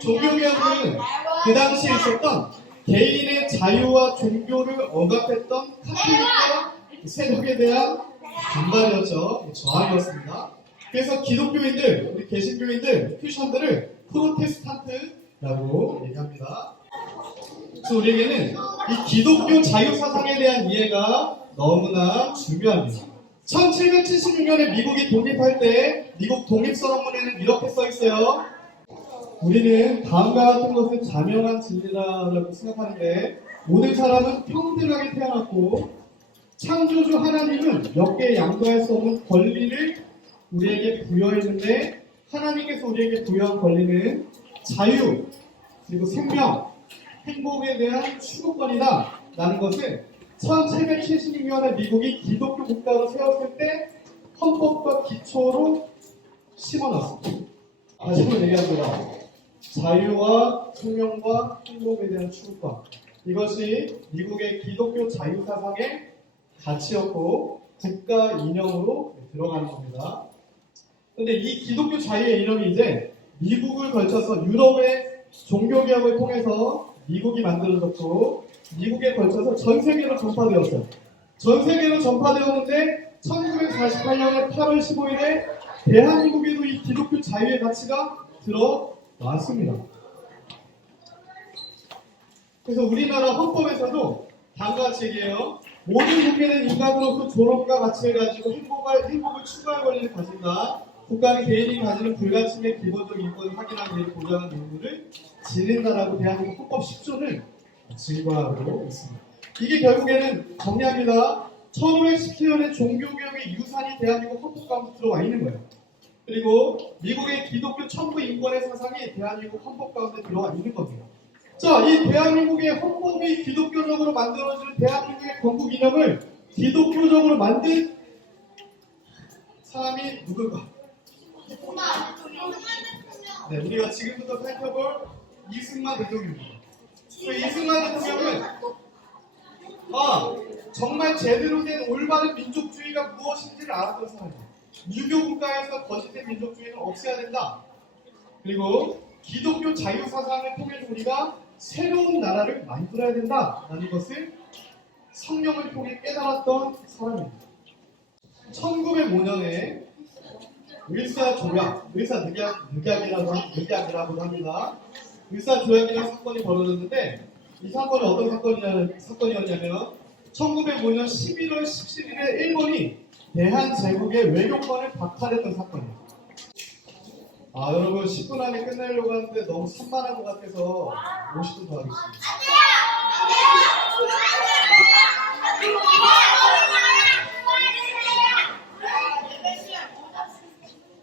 종교개혁은 그 당시에 있었던 개인의 자유와 종교를 억압했던 카톨릭과 세력에 대한 반발이었죠. 저항이었습니다. 그래서 기독교인들, 우리 개신교인들, 크리스천들을 프로테스탄트라고 얘기합니다. 그래서 우리에게는 이 기독교 자유사상에 대한 이해가 너무나 중요합니다. 1776년에 미국이 독립할 때 미국 독립선언문에는 이렇게 써 있어요. 우리는 다음과 같은 것은 자명한 진리라고 생각하는데 모든 사람은 평등하게 태어났고 창조주 하나님은 몇 개 양도할 수 없는 권리를 우리에게 부여했는데 하나님께서 우리에게 부여한 권리는 자유 그리고 생명, 행복에 대한 추구권이다 라는 것을 1776년에 미국이 기독교 국가로 세웠을 때 헌법과 기초로 심어놨습니다. 다시 한번 얘기합니다. 자유와 생명과 행복에 대한 추구권. 이것이 미국의 기독교 자유 사상의 가치였고 국가 이념으로 들어가는 겁니다. 그런데 이 기독교 자유의 이념이 이제 미국을 걸쳐서 유럽의 종교개혁을 통해서 미국이 만들어졌고 미국에 걸쳐서 전 세계로 전파되었어요. 전 세계로 전파되었는데 1948년의 8월 15일에 대한민국에도 이 기독교 자유의 가치가 들어왔습니다. 그래서 우리나라 헌법에서도 다음과 같이 얘기해요. 모든 국민은 인간으로서 존엄과 가치를 가지고 행복을 추구할 권리를 가진다. 국가는 개인이 가지는 불가침의 기본적 인권을 확인하기 위해 보장하는 의무를 지닌다라고 대한민국 헌법 10조를 증거하고 있습니다. 이게 결국에는 정리합니다. 1517년에 종교개혁의 유산이 대한민국 헌법 가운데 들어와 있는 거예요. 그리고 미국의 기독교 천부 인권의 사상이 대한민국 헌법 가운데 들어와 있는 겁니다. 자, 이 대한민국의 헌법이 기독교적으로 만들어지는 대한민국의 건국 이념을 기독교적으로 만든 사람이 누굴까? 네, 우리가 지금부터 살펴볼 이승만 대통령입니다. 그 이승만 대통령은 정말 제대로 된 올바른 민족주의가 무엇인지를 알았던 사람이에요. 유교 국가에서 거짓된 민족주의는 없애야 된다. 그리고 기독교 자유 사상을 통해서 우리가 새로운 나라를 만들어야 된다라는 것을 성령을 통해 깨달았던 사람입니다. 1905년에 의사조약이라고 합니다. 의사조약이라는 사건이 벌어졌는데 이 사건은 어떤 사건이었냐면 1905년 11월 17일에 일본이 대한제국의 외교권을 박탈했던 사건이에요. 여러분 10분 안에 끝내려고 하는데 너무 산만한 것 같아서 50분 더 하겠습니다.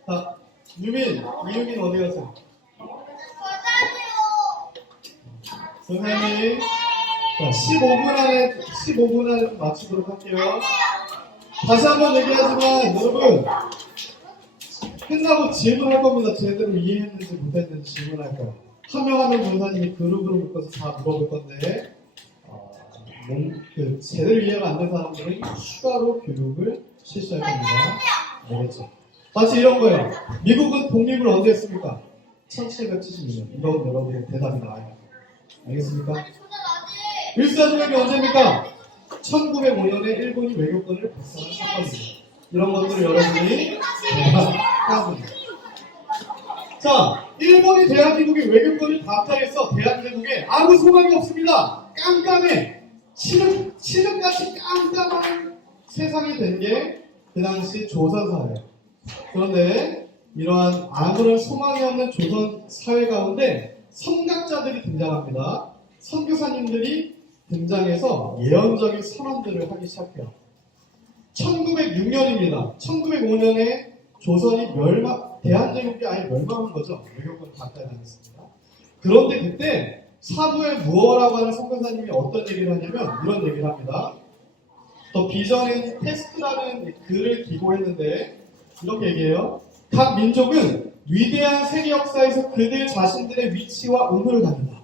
자, 이유민 어디 갔어요? 선생님, 자, 15분 안에 마치도록 할게요. 다시 한번 얘기하지만 여러분 끝나고 질문할 겁니다. 제대로 이해했는지 못했는지 질문할 거예요. 한 명 한 명 전사님이 그룹으로 묶어서 다 물어볼 건데 제대로 이해가 안 된 사람들은 추가로 교육을 실시할 겁니다. 알겠죠? 마치 이런 거예요. 미국은 독립을 언제 했습니까? 1772년. 이건 여러분의 대답이 나와요. 알겠습니까? 일사조약이 언제입니까? 1905년에 일본이 외교권을 박살낸 사건입니다. 이런 것들을 여러분이 까줍니다. 자, 일본이 대한민국의 외교권을 박탈해서 대한민국에 아무 소망이 없습니다. 깜깜해. 칠흑같이 깜깜한 세상이 된 게 그 당시 조선사회예요. 그런데 이러한 아무런 소망이 없는 조선 사회 가운데 선각자들이 등장합니다. 선교사님들이 등장해서 예언적인 선언들을 하기 시작해요. 1906년입니다. 1905년에 조선이 대한제국이 아예 멸망한 거죠. 외교권 박탈당했습니다. 그런데 그때 사부의 무어라고 하는 선교사님이 어떤 얘기를 하냐면 이런 얘기를 합니다. 더 비전인 테스트라는 글을 기고했는데 이렇게 얘기해요. 각 민족은 위대한 세계 역사에서 그들 자신들의 위치와 의무를 갖는다.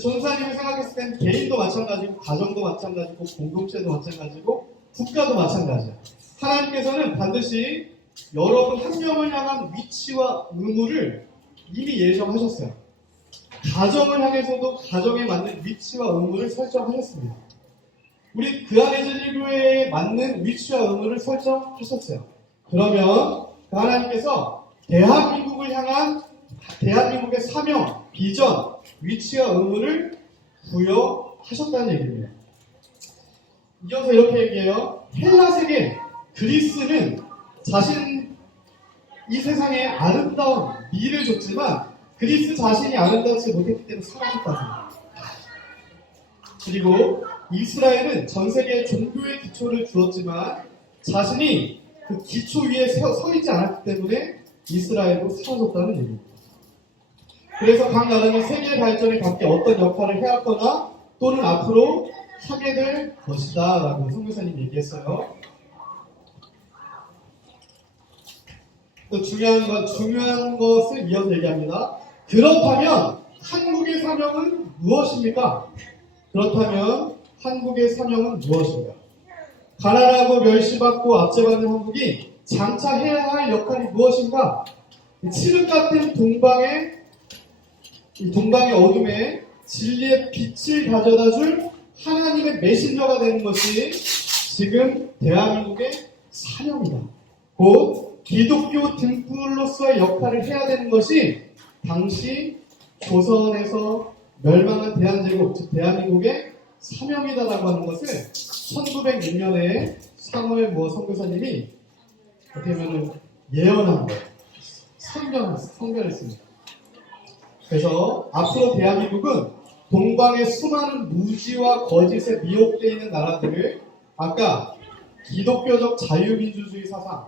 전사님이 생각했을 땐 개인도 마찬가지고 가정도 마찬가지고 공동체도 마찬가지고 국가도 마찬가지야. 하나님께서는 반드시 여러분 한 명을 향한 위치와 의무를 이미 예정하셨어요. 가정을 향해서도 가정에 맞는 위치와 의무를 설정하셨습니다. 우리 그 안에 진리교회에 맞는 위치와 의무를 설정하셨어요. 그러면 하나님께서 대한민국을 향한 대한민국의 사명, 비전, 위치와 의무를 부여하셨다는 얘기입니다. 이어서 이렇게 얘기해요. 헬라 세계 그리스는 이 세상에 아름다운 미를 줬지만 그리스 자신이 아름답지 못했기 때문에 사라졌다. 그리고 이스라엘은 전 세계에 종교의 기초를 주었지만 자신이 그 기초 위에 서 있지 않았기 때문에 이스라엘도 사라졌다는 얘기입니다. 그래서 각 나라는 세계 발전에 각기 어떤 역할을 해왔거나 또는 앞으로 하게 될 것이다 라고 선교사님 얘기했어요. 또 중요한 것을 이어서 얘기합니다. 그렇다면 한국의 사명은 무엇입니까? 그렇다면 한국의 사명은 무엇인가? 가난하고 멸시받고 압제받는 한국이 장차 해야 할 역할이 무엇인가? 칠흑 같은 동방의 어둠에 진리의 빛을 가져다줄 하나님의 메신저가 되는 것이 지금 대한민국의 사명이다. 곧 기독교 등불로서의 역할을 해야 되는 것이 당시 조선에서 멸망한 대한제국, 즉 대한민국의 사명이다라고 하는 것을 1906년에 사무엘 무어 선교사님이 어떻게 보면 예언한 거예요. 선견했습니다. 그래서 앞으로 대한민국은 동방의 수많은 무지와 거짓에 미혹되어 있는 나라들을 아까 기독교적 자유민주주의 사상,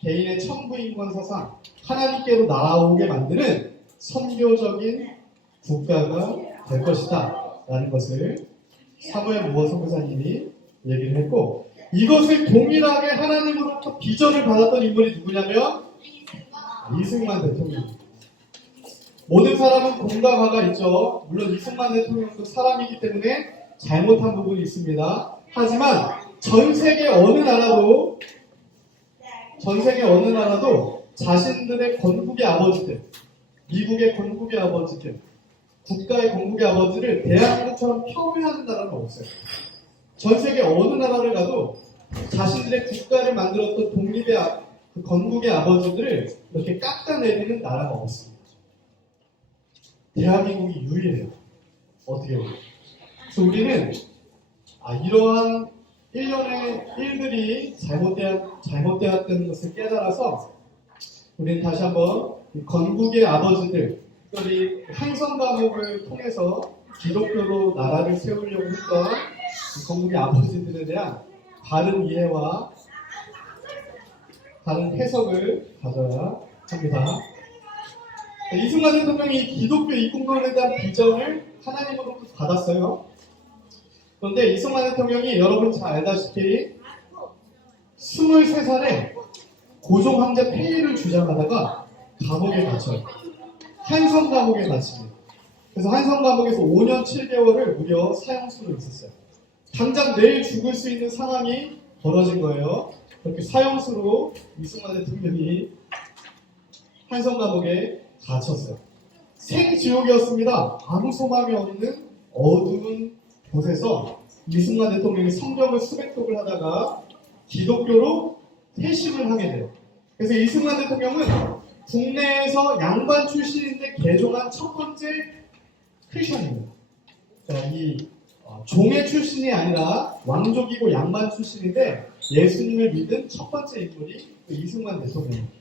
개인의 천부인권 사상, 하나님께로 날아오게 만드는 선교적인 국가가 될 것이다 라는 것을 사무엘 무어 선교사님이 얘기를 했고, 이것을 동일하게 하나님으로부터 비전을 받았던 인물이 누구냐면 이승만 대통령입니다. 모든 사람은 공과 가가 있죠. 물론 이승만 대통령도 사람이기 때문에 잘못한 부분이 있습니다. 하지만 전 세계 어느 나라도 자신들의 건국의 아버지들, 미국의 건국의 아버지들, 국가의 건국의 아버지를 대한민국처럼 평유하는 나라는 없어요. 전 세계 어느 나라를 가도 자신들의 국가를 만들었던 그 건국의 아버지들을 이렇게 깎아내리는 나라가 없습니다. 대한민국이 유일해요. 어떻게 보면. 그래서 우리는 이러한 일련의 일들이 잘못되었다는 것을 깨달아서 우리는 다시 한번 건국의 아버지들, 특별히 한성 감옥을 통해서 기독교로 나라를 세우려고 했던 건국의 아버지들에 대한 바른 이해와 다른 해석을 가져야 합니다. 이승만 대통령이 기독교 입국론에 대한 비전을 하나님으로부터 받았어요. 그런데 이승만 대통령이 여러분 잘 알다시피 23살에 고종 황제 폐위를 주장하다가 감옥에 갇혀요. 한성 감옥에 갇힙니다. 그래서 한성 감옥에서 5년 7개월을 무려 사형수로 있었어요. 당장 내일 죽을 수 있는 상황이 벌어진 거예요. 그렇게 사형수로 이승만 대통령이 한성 감옥에 갇혔어요. 생지옥이었습니다. 아무 소망이 없는 어두운 곳에서 이승만 대통령이 성경을 수백 독을 하다가 기독교로 회심을 하게 돼요. 그래서 이승만 대통령은 국내에서 양반 출신인데 개종한 첫 번째 크리스천입니다. 이 종의 출신이 아니라 왕족이고 양반 출신인데 예수님을 믿은 첫 번째 인물이 이승만 대통령입니다.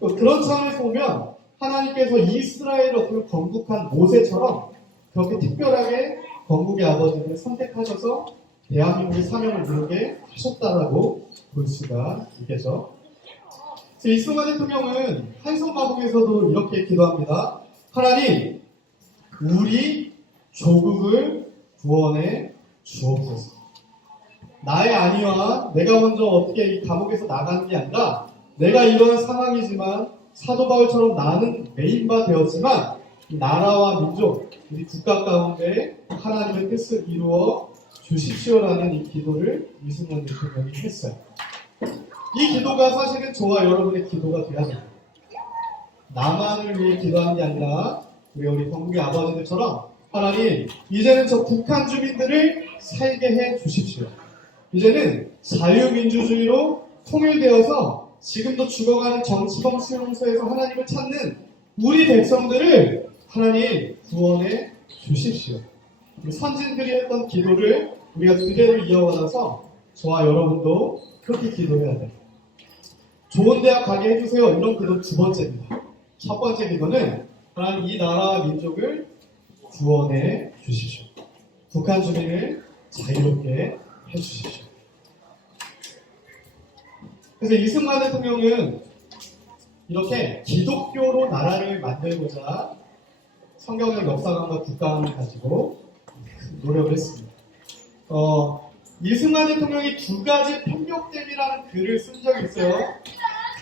그런 차원에서 보면 하나님께서 이스라엘을 어떻게 건국한 모세처럼 그렇게 특별하게 건국의 아버지를 선택하셔서 대한민국의 사명을 이루게 하셨다라고 볼 수가 있겠죠. 이승만 대통령은 한성 감옥에서도 이렇게 기도합니다. 하나님, 우리 조국을 구원해 주옵소서. 나의 안위와 내가 먼저 어떻게 이 감옥에서 나가는 게 아니라 내가 이런 상황이지만 사도 바울처럼 나는 메인바 되었지만 이 나라와 민족, 우리 국가 가운데 하나님의 뜻을 이루어 주십시오라는 이 기도를 이승만 대통령이 했어요. 이 기도가 사실은 저와 여러분의 기도가 되어야 됩니다. 나만을 위해 기도하는 게 아니라 우리 건국의 아버지들처럼 하나님, 이제는 저 북한 주민들을 살게 해 주십시오. 이제는 자유민주주의로 통일되어서 지금도 죽어가는 정치범 수용소에서 하나님을 찾는 우리 백성들을 하나님 구원해 주십시오. 선진들이 했던 기도를 우리가 그대로 이어받아서 저와 여러분도 그렇게 기도해야 돼요. 좋은 대학 가게 해주세요. 이런 기도 두 번째입니다. 첫 번째 기도는 하나님 이 나라와 민족을 구원해 주십시오. 북한 주민을 자유롭게 해주십시오. 그래서 이승만 대통령은 이렇게 기독교로 나라를 만들고자 성경적 역사관과 국가관을 가지고 노력을 했습니다. 이승만 대통령이 두 가지 편곡됨이라는 글을 쓴 적이 있어요.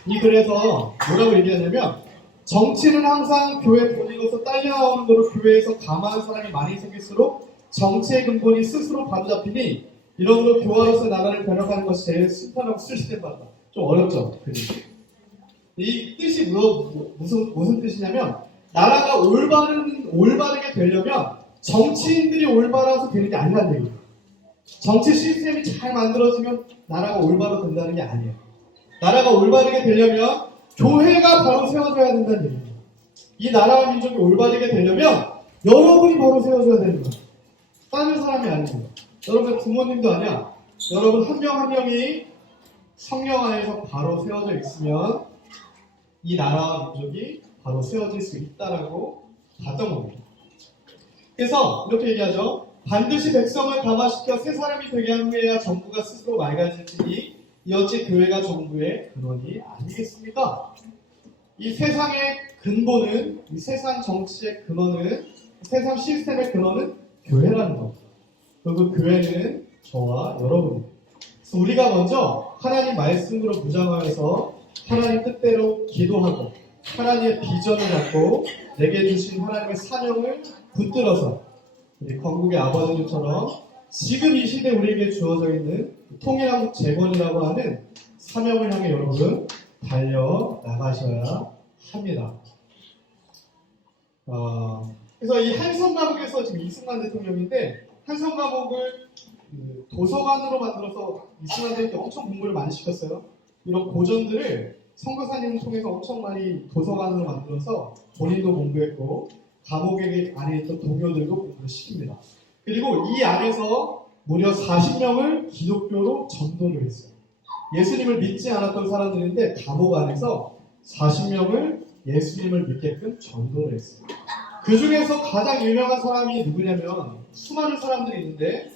이 글에서 뭐라고 얘기하냐면 정치는 항상 교회 본인으로서 딸려나오는 거로 교회에서 감화하는 사람이 많이 생길수록 정치의 근본이 스스로 바로잡히니 이러므로 교화로서 나라를 변혁하는 것이 제일 순탄하고 실시된 바다. 좀 어렵죠? 이 뜻이 무슨 뜻이냐면 나라가 올바르게 되려면 정치인들이 올바라서 되는 게 아니라는 얘기예요. 정치 시스템이 잘 만들어지면 나라가 올바로 된다는 게 아니에요. 나라가 올바르게 되려면 교회가 바로 세워져야 된다는 얘기예요. 이 나라와 민족이 올바르게 되려면 여러분이 바로 세워져야 되는 거예요. 다른 사람이 아니에요. 여러분 부모님도 아니야. 여러분 한 명 한 명이 성령 안에서 바로 세워져 있으면 이 나라와 민족이 바로 세워질 수 있다라고 봤던 겁니다. 그래서 이렇게 얘기하죠. 반드시 백성을 감화시켜 새 사람이 되게 한 후에야 정부가 스스로 맑아질지니 이 어찌 교회가 정부의 근원이 아니겠습니까? 이 세상의 근본은, 이 세상 정치의 근원은, 세상 시스템의 근원은 교회라는 겁니다. 그리고 교회는 저와 여러분입니다. 그래서 우리가 먼저 하나님 말씀으로 무장하여서 하나님 뜻대로 기도하고 하나님의 비전을 갖고 내게 주신 하나님의 사명을 붙들어서 우리 건국의 아버지들처럼 지금 이 시대에 우리에게 주어져 있는 통일한국 재건이라고 하는 사명을 향해 여러분 달려나가셔야 합니다. 그래서 이 한성감옥에서 지금 이승만 대통령인데 한성감옥을 도서관으로 만들어서 이승만 대통령이 엄청 공부를 많이 시켰어요. 이런 고전들을 선교사님을 통해서 엄청 많이 도서관으로 만들어서 본인도 공부했고 감옥에 안에 있던 동료들도 공부를 시킵니다. 그리고 이 안에서 무려 40명을 기독교로 전도를 했어요. 예수님을 믿지 않았던 사람들인데 감옥 안에서 40명을 예수님을 믿게끔 전도를 했어요. 그 중에서 가장 유명한 사람이 누구냐면 수많은 사람들이 있는데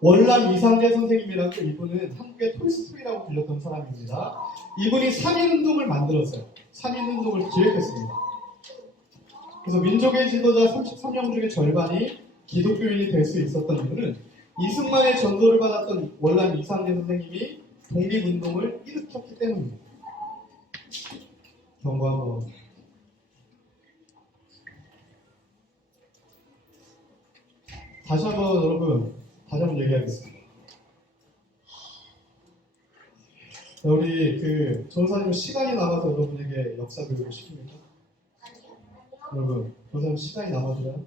월남 이상재 선생님이라고 이분은 한국의 톨스토이라고 불렸던 사람입니다. 이분이 3.1운동을 만들었어요. 3.1운동을 기획했습니다. 그래서 민족의 지도자 33명 중에 절반이 기독교인이 될 수 있었던 이유는 이승만의 전도를 받았던 월남 이상재 선생님이 독립운동을 일으켰기 때문입니다. 경고 한번. 다시 한번 얘기하겠습니다. 우리 전사님 시간이 남아서 여러분에게 역사 교육을 시킵니까? 여러분, 전사님 시간이 남아서요?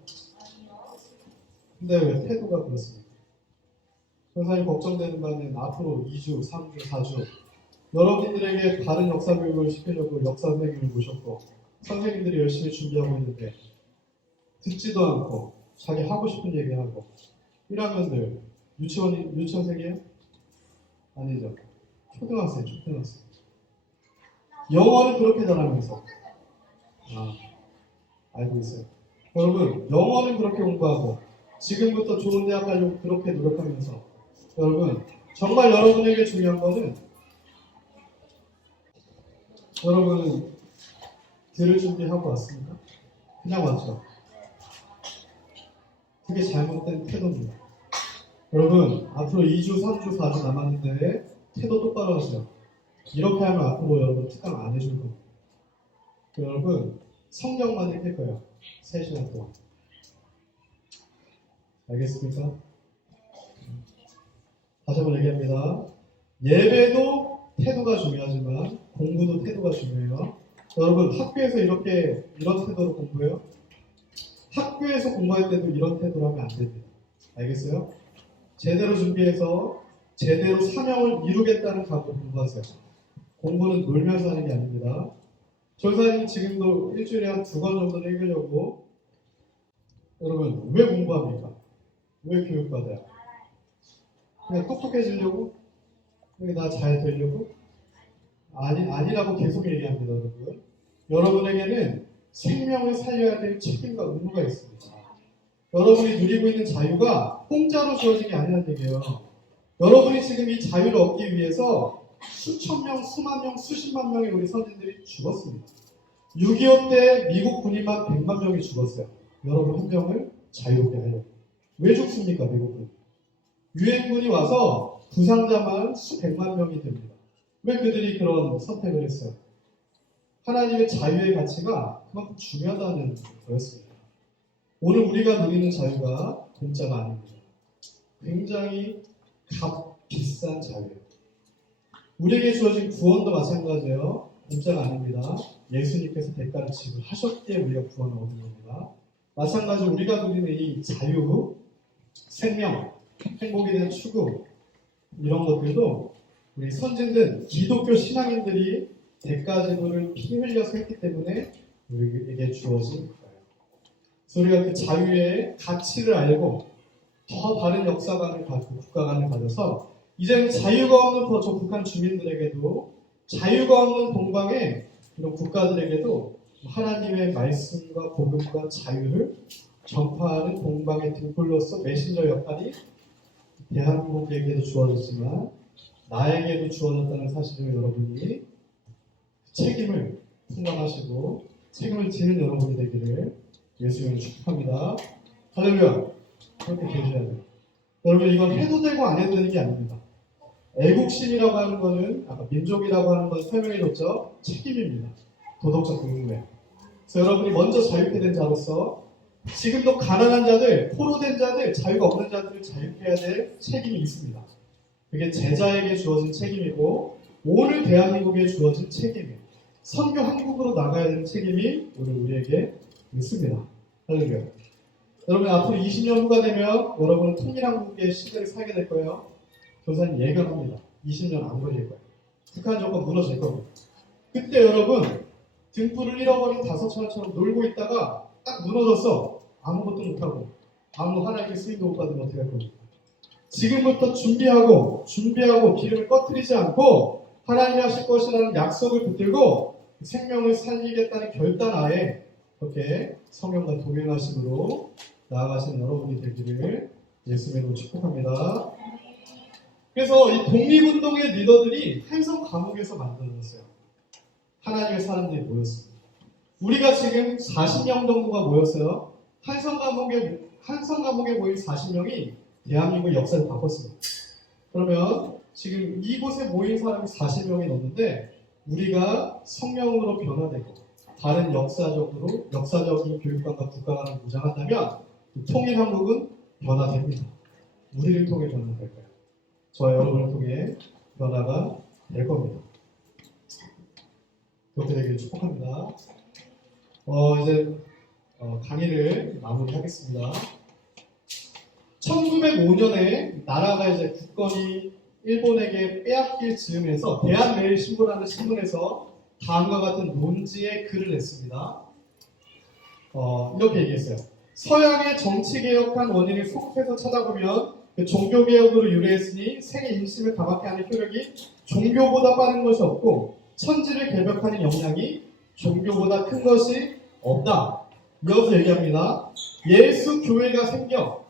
근데 왜 태도가 그렇습니까? 전사님 걱정되는 바는 앞으로 2주, 3주, 4주 여러분들에게 다른 역사 교육을 시키려고 역사 선생님을 모셨고 선생님들이 열심히 준비하고 있는데 듣지도 않고 자기 하고 싶은 얘기하고 1학년들 유치원생이에요? 아니죠. 초등학생. 영어를 그렇게 잘하면서 알고 있어요. 여러분 영어는 그렇게 공부하고 지금부터 좋은 대학 가려고 그렇게 노력하면서 여러분 정말 여러분에게 중요한 거는 여러분은 들을 준비하고 왔습니까? 그냥 왔죠. 그게 잘못된 태도입니다. 여러분 앞으로 2주, 3주, 4주 남았는데 태도 똑바로 하세요. 이렇게 하면 앞으로 여러분 특강 안 해줄 겁니다. 여러분 성경만 읽을 거예요. 3시간 동안. 알겠습니까? 다시 한번 얘기합니다. 예배도 태도가 중요하지만 공부도 태도가 중요해요. 여러분 학교에서 이런 태도로 공부해요? 학교에서 공부할 때도 이런 태도로 하면 안 됩니다. 알겠어요? 제대로 준비해서 제대로 사명을 이루겠다는 각오로 공부하세요. 공부는 놀면서 하는 게 아닙니다. 전사님이 지금도 일주일에 한 2권 정도는 읽으려고. 여러분 왜 공부합니까? 왜 교육받아요? 그냥 똑똑해지려고? 나 잘 되려고? 아니라고 계속 얘기합니다. 여러분에게는 생명을 살려야 될 책임과 의무가 있습니다. 여러분이 누리고 있는 자유가 공짜로 주어진 게 아니라는 얘기예요. 여러분이 지금 이 자유를 얻기 위해서 수천 명, 수만 명, 수십만 명의 우리 선진들이 죽었습니다. 6.25 때 미국 군인만 100만 명이 죽었어요. 여러분 한 명을 자유롭게 하려고. 왜 죽습니까, 미국군? 유엔군이 와서 부상자만 수백만 명이 됩니다. 왜 그들이 그런 선택을 했어요? 하나님의 자유의 가치가 그만큼 중요하다는 거였습니다. 오늘 우리가 누리는 자유가 공짜가 아닙니다. 굉장히 비싼 자유예요. 우리에게 주어진 구원도 마찬가지예요. 공짜가 아닙니다. 예수님께서 대가를 지불하셨기에 우리가 구원을 얻은 겁니다. 마찬가지로 우리가 누리는 이 자유, 생명, 행복에 대한 추구 이런 것들도 우리 선진들, 기독교 신앙인들이 대가 지불을 피 흘려서 했기 때문에 우리에게 주어진 거예요. 그래서 우리가 그 자유의 가치를 알고 더 바른 역사관을 갖고 국가관을 가져서 이제는 자유가 없는 저 북한 주민들에게도 자유가 없는 동방의 이런 국가들에게도 하나님의 말씀과 복음과 자유를 전파하는 동방의 등불로서 메신저 역할이 대한민국에게도 주어졌지만 나에게도 주어졌다는 사실을 여러분이 책임을 통감하시고 책임을 지는 여러분이 되기를 예수님을 축복합니다. 할렐루야. 그렇게 되셔야 돼요. 여러분 이건 해도 되고 안 해도 되는 게 아닙니다. 애국심이라고 하는 것은 아까 민족이라고 하는 건 설명해줬죠. 책임입니다. 도덕적 의무에. 그래서 여러분이 먼저 자유케 된 자로서 지금도 가난한 자들, 포로된 자들, 자유가 없는 자들을 자유케 해야 될 책임이 있습니다. 그게 제자에게 주어진 책임이고 오늘 대한민국에 주어진 책임이에요. 선교 한국으로 나가야 되는 책임이 오늘 우리에게 있습니다. 할렐루야. 여러분 앞으로 20년 후가 되면 여러분은 통일한국의 시대를 살게 될 거예요. 교사님 예견합니다. 20년 안 걸릴 거예요. 북한 정권 무너질 겁니다. 그때 여러분 등불을 잃어버린 다섯천처럼 놀고 있다가 딱 무너졌어. 아무것도 못하고 아무 하나님의 쓰임도 못 받으면 어떻게 할 겁니까? 지금부터 준비하고 기름을 꺼트리지 않고 하나님이 하실 것이라는 약속을 붙들고 생명을 살리겠다는 결단하에 그렇게 성령과 동행하심으로 나아가시는 여러분이 되기를 예수님으로 축복합니다. 그래서 이 독립운동의 리더들이 한성 감옥에서 만들어졌어요. 하나님의 사람들이 모였습니다. 우리가 지금 40명 정도가 모였어요. 한성 감옥에 모인 40명이 대한민국 역사를 바꿨습니다. 그러면 지금 이곳에 모인 사람이 40명이 넘는데 우리가 성령으로 변화되고 다른 역사적인 교육관과 국가관을 무장한다면 통일한국은 변화됩니다. 우리를 통해 변화될 거예요. 저와 여러분을 통해 변화가 될 겁니다. 그렇게 되기를 축복합니다. 이제 강의를 마무리하겠습니다. 1905년에 나라가 이제 국권이 일본에게 빼앗길 즈음에서 대한매일신보라는 신문에서 다음과 같은 논지의 글을 냈습니다. 이렇게 얘기했어요. 서양의 정치개혁한 원인을 소급해서 찾아보면 그 종교개혁으로 유래했으니 세계 인심을 강하게 하는 효력이 종교보다 빠른 것이 없고 천지를 개벽하는 역량이 종교보다 큰 것이 없다. 이어서 얘기합니다. 예수 교회가 생겨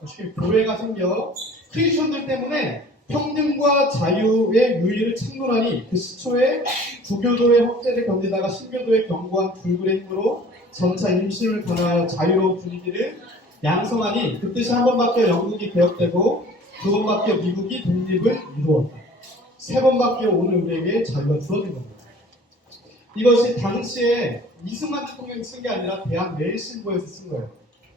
크리스천들 때문에 평등과 자유의 유의를 창론하니 그 시초에 구교도의 헛되를 견디다가 신교도의 견고한 불굴의 힘으로 점차 임신을 변화하여 자유로운 분위기를 양성하니 그 뜻이 한 번 바뀌어 영국이 개혁되고 두 번 바뀌어 미국이 독립을 이루었다. 세 번 바뀌어 오늘 우리에게 자유가 주어진 겁니다. 이것이 당시에 이승만 대통령이 쓴 게 아니라 대한매일신보에서 쓴 거예요.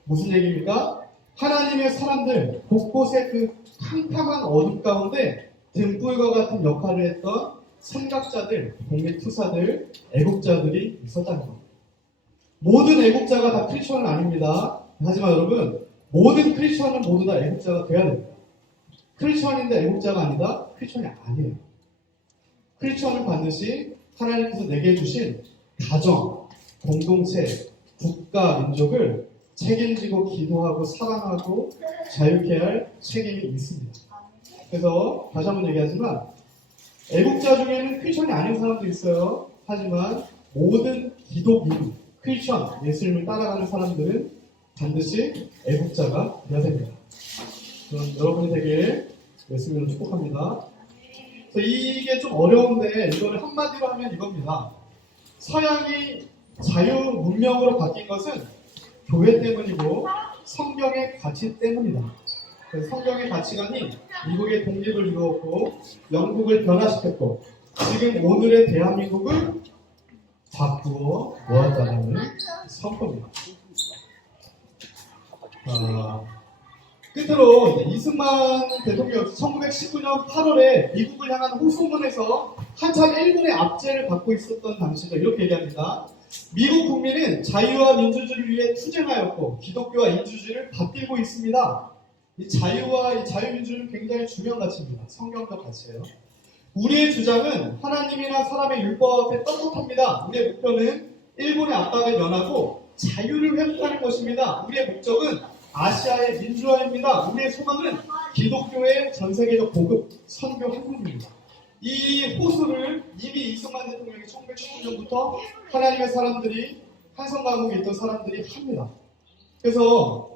무슨 얘기입니까? 하나님의 사람들 곳곳에 그 캄캄한 어둠 가운데 등불과 같은 역할을 했던 선각자들, 독립투사들, 애국자들이 있었다는 겁니다. 모든 애국자가 다 크리스천은 아닙니다. 하지만 여러분 모든 크리스천은 모두 다 애국자가 돼야 됩니다. 크리스천인데 애국자가 아니다? 크리스천이 아니에요. 크리스천은 반드시 하나님께서 내게 주신 가정, 공동체, 국가, 민족을 책임지고 기도하고 사랑하고 자유케 할 책임이 있습니다. 그래서 다시 한번 얘기하지만 애국자 중에는 크리스천이 아닌 사람도 있어요. 하지만 모든 기독인, 크리스천, 예수님을 따라가는 사람들은 반드시 애국자가 되어야 됩니다. 그럼 여러분이 되길 예수님으로 축복합니다. 그래서 이게 좀 어려운데 이거를 한마디로 하면 이겁니다. 서양이 자유 문명으로 바뀐 것은 교회 때문이고 성경의 가치 때문이다. 그래서 성경의 가치관이 미국의 독립을 이루었고 영국을 변화시켰고 지금 오늘의 대한민국을 바꾸어 모았다는 선포입니다. 끝으로 이제 이승만 대통령 1919년 8월에 미국을 향한 호소문에서 한참 일본의 압제를 받고 있었던 당시죠. 이렇게 얘기합니다. 미국 국민은 자유와 민주주의를 위해 투쟁하였고 기독교와 인주주의를 받들고 있습니다. 이 자유와 이 자유민주주의는 굉장히 중요한 가치입니다. 성경적 가치예요. 우리의 주장은 하나님이나 사람의 율법 앞에 떳떳합니다. 우리의 목표는 일본의 압박을 면하고 자유를 회복하는 것입니다. 우리의 목적은 아시아의 민주화입니다. 우리의 소망은 기독교의 전 세계적 보급, 선교 한국입니다. 이 호소를 이미 이승만 대통령이 1919년부터 하나님의 사람들이 한성강국에 있던 사람들이 합니다. 그래서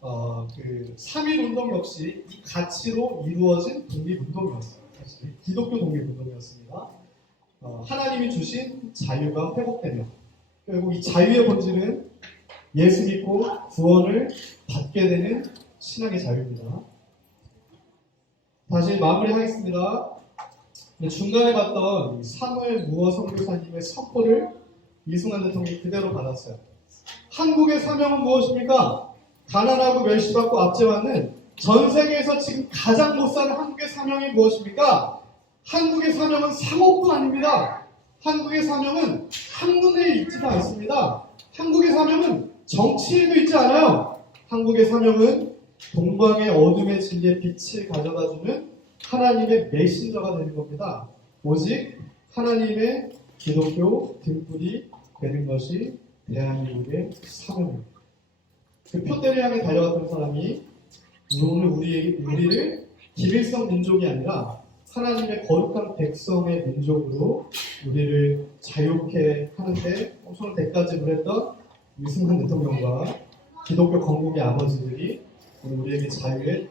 3.1운동 역시 이 가치로 이루어진 독립운동이었어요. 기독교 독립운동이었습니다. 하나님이 주신 자유가 회복되며 결국 이 자유의 본질은 예수 믿고 구원을 받게 되는 신앙의 자유입니다. 다시 마무리하겠습니다. 중간에 봤던 사무엘 무어 선교사님의 선포를 이승만 대통령이 그대로 받았어요. 한국의 사명은 무엇입니까? 가난하고 멸시받고 압제받는 전 세계에서 지금 가장 못 사는 한국의 사명이 무엇입니까? 한국의 사명은 상업도 아닙니다. 한국의 사명은 학문에 있지도 않습니다. 한국의 사명은 정치에도 있지 않아요. 한국의 사명은 동방의 어둠의 진리의 빛을 가져다주는 하나님의 메신저가 되는 겁니다. 오직 하나님의 기독교 등불이 되는 것이 대한민국의 사명입니다. 그 표대를 향해 달려갔던 사람이 오늘 우리를 기밀성 민족이 아니라 하나님의 거룩한 백성의 민족으로 우리를 자유케 하는데 엄청난 대가집을 했던 이승만 대통령과 기독교 건국의 아버지들이 오늘 우리에게 자유의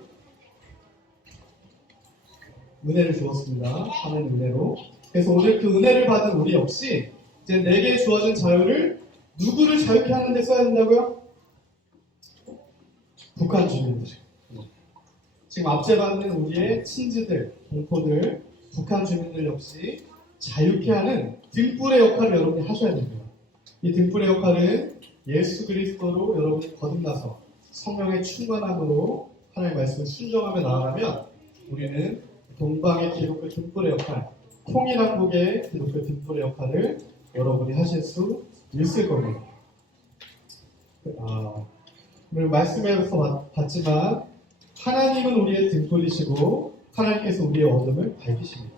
은혜를 주었습니다. 하나님 은혜로. 그래서 오늘 그 은혜를 받은 우리 역시 이제 내게 주어진 자유를 누구를 자유케 하는 데 써야 된다고요? 북한 주민들. 지금 압제받는 우리의 친지들, 동포들, 북한 주민들 역시 자유케 하는 등불의 역할을 여러분이 하셔야 됩니다. 이 등불의 역할은 예수 그리스도로 여러분이 거듭나서 성령의 충만함으로 하나님의 말씀을 순종하며 나아가면 우리는 동방의 기독교 등불의 역할, 통일한국의 기독교 등불의 역할을 여러분이 하실 수 있을 겁니다. 오늘 말씀에서 봤지만 하나님은 우리의 등불이시고 하나님께서 우리의 어둠을 밝히십니다.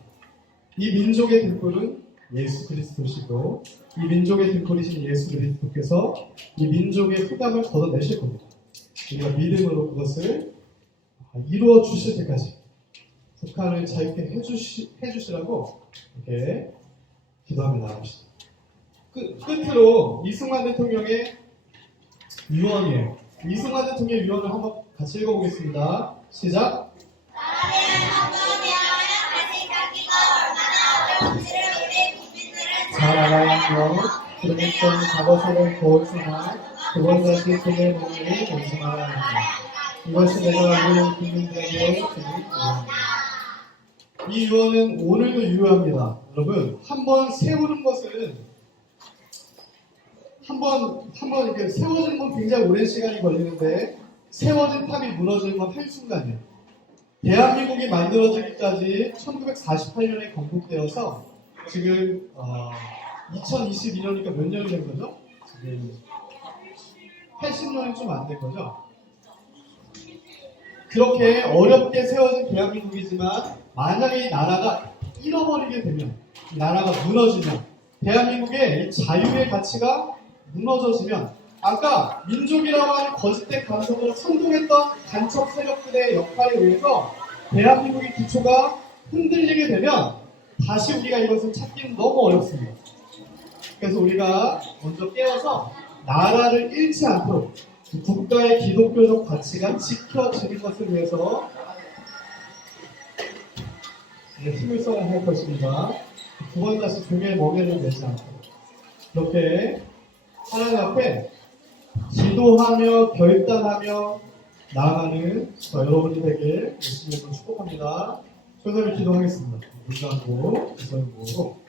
이 민족의 등불은 예수 그리스도시고 이 민족의 등불이신 예수 그리스도께서 이 민족의 흑암을 걷어내실 겁니다. 우리가 믿음으로 그것을 이루어 주실 때까지 북한을 자유케 해주시라고 이렇게 기도하며 나갑시다. 끝으로 이승만 대통령의 유언이에요. 이승만 대통령의 유언을 한번 같이 읽어보겠습니다. 시작. 나라를 선거대하여 다시 갖기가 얼마나 어려운지를 우리 국민들은 잘 알아야며 그러했던 과거사를 거울성한 그번 다시 그의 몸을 건승하라 합니다. 이것이 내가 우리 국민들에게 드린 유언입니다. 이 유언은 오늘도 유효합니다. 여러분, 한번 세우는 것은 한번 이렇게 세워지는 건 굉장히 오랜 시간이 걸리는데 세워진 탑이 무너지는 건 한순간이에요. 대한민국이 만들어지기까지 1948년에 건국되어서 지금 2022년이니까 몇 년이 된 거죠? 지금 80년이 좀 안 된 거죠? 그렇게 어렵게 세워진 대한민국이지만 만약에 이 나라가 잃어버리게 되면, 이 나라가 무너지면, 대한민국의 이 자유의 가치가 무너져지면 아까 민족이라고 하는 거짓된 감성으로 선동했던 간첩 세력들의 역할에 의해서 대한민국의 기초가 흔들리게 되면 다시 우리가 이것을 찾기는 너무 어렵습니다. 그래서 우리가 먼저 깨어서 나라를 잃지 않도록 국가의 기독교적 가치가 지켜지는 것을 위해서 힘을 써야 할 것입니다. 두 번 다시 등에 멍에를 내지 않도록 이렇게 하나님 앞에 기도하며 결단하며 나아가는 여러분이 되길 예수님으로 축복합니다. 조사를 기도하겠습니다. 눈 감고, 기도를 모으고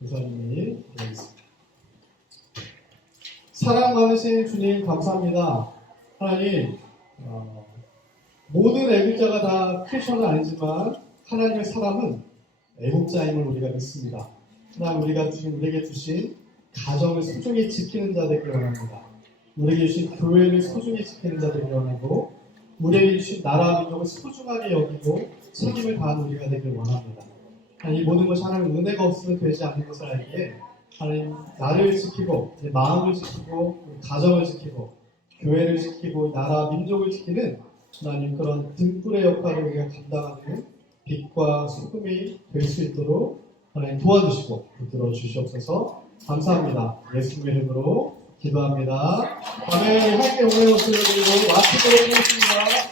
우선님 드리겠습니다. 사랑 많으신 주님 감사합니다. 하나님 모든 애국자가 다 크리스천은 아니지만 하나님의 사람은 애국자임을 우리가 믿습니다. 하나님 우리에게 주신 가정을 소중히 지키는 자 되길 원합니다. 우리에게 주신 교회를 소중히 지키는 자 되길 원하고 우리에게 주신 나라 민족을 소중하게 여기고 책임을 다하는 우리가 되길 원합니다. 이 모든 것이 하나님의 은혜가 없으면 되지 않는 것을 알기에 하나님 나를 지키고 내 마음을 지키고 우리 가정을 지키고 교회를 지키고 나라 민족을 지키는 하나님 그런 등불의 역할을 우리가 감당하는 빛과 소금이 될 수 있도록 하나님 도와주시고 붙들어 주시옵소서. 감사합니다. 예수님의 이름으로 기도합니다. 아멘. 함께 오늘 모습을 드리고 마치도록 하겠습니다.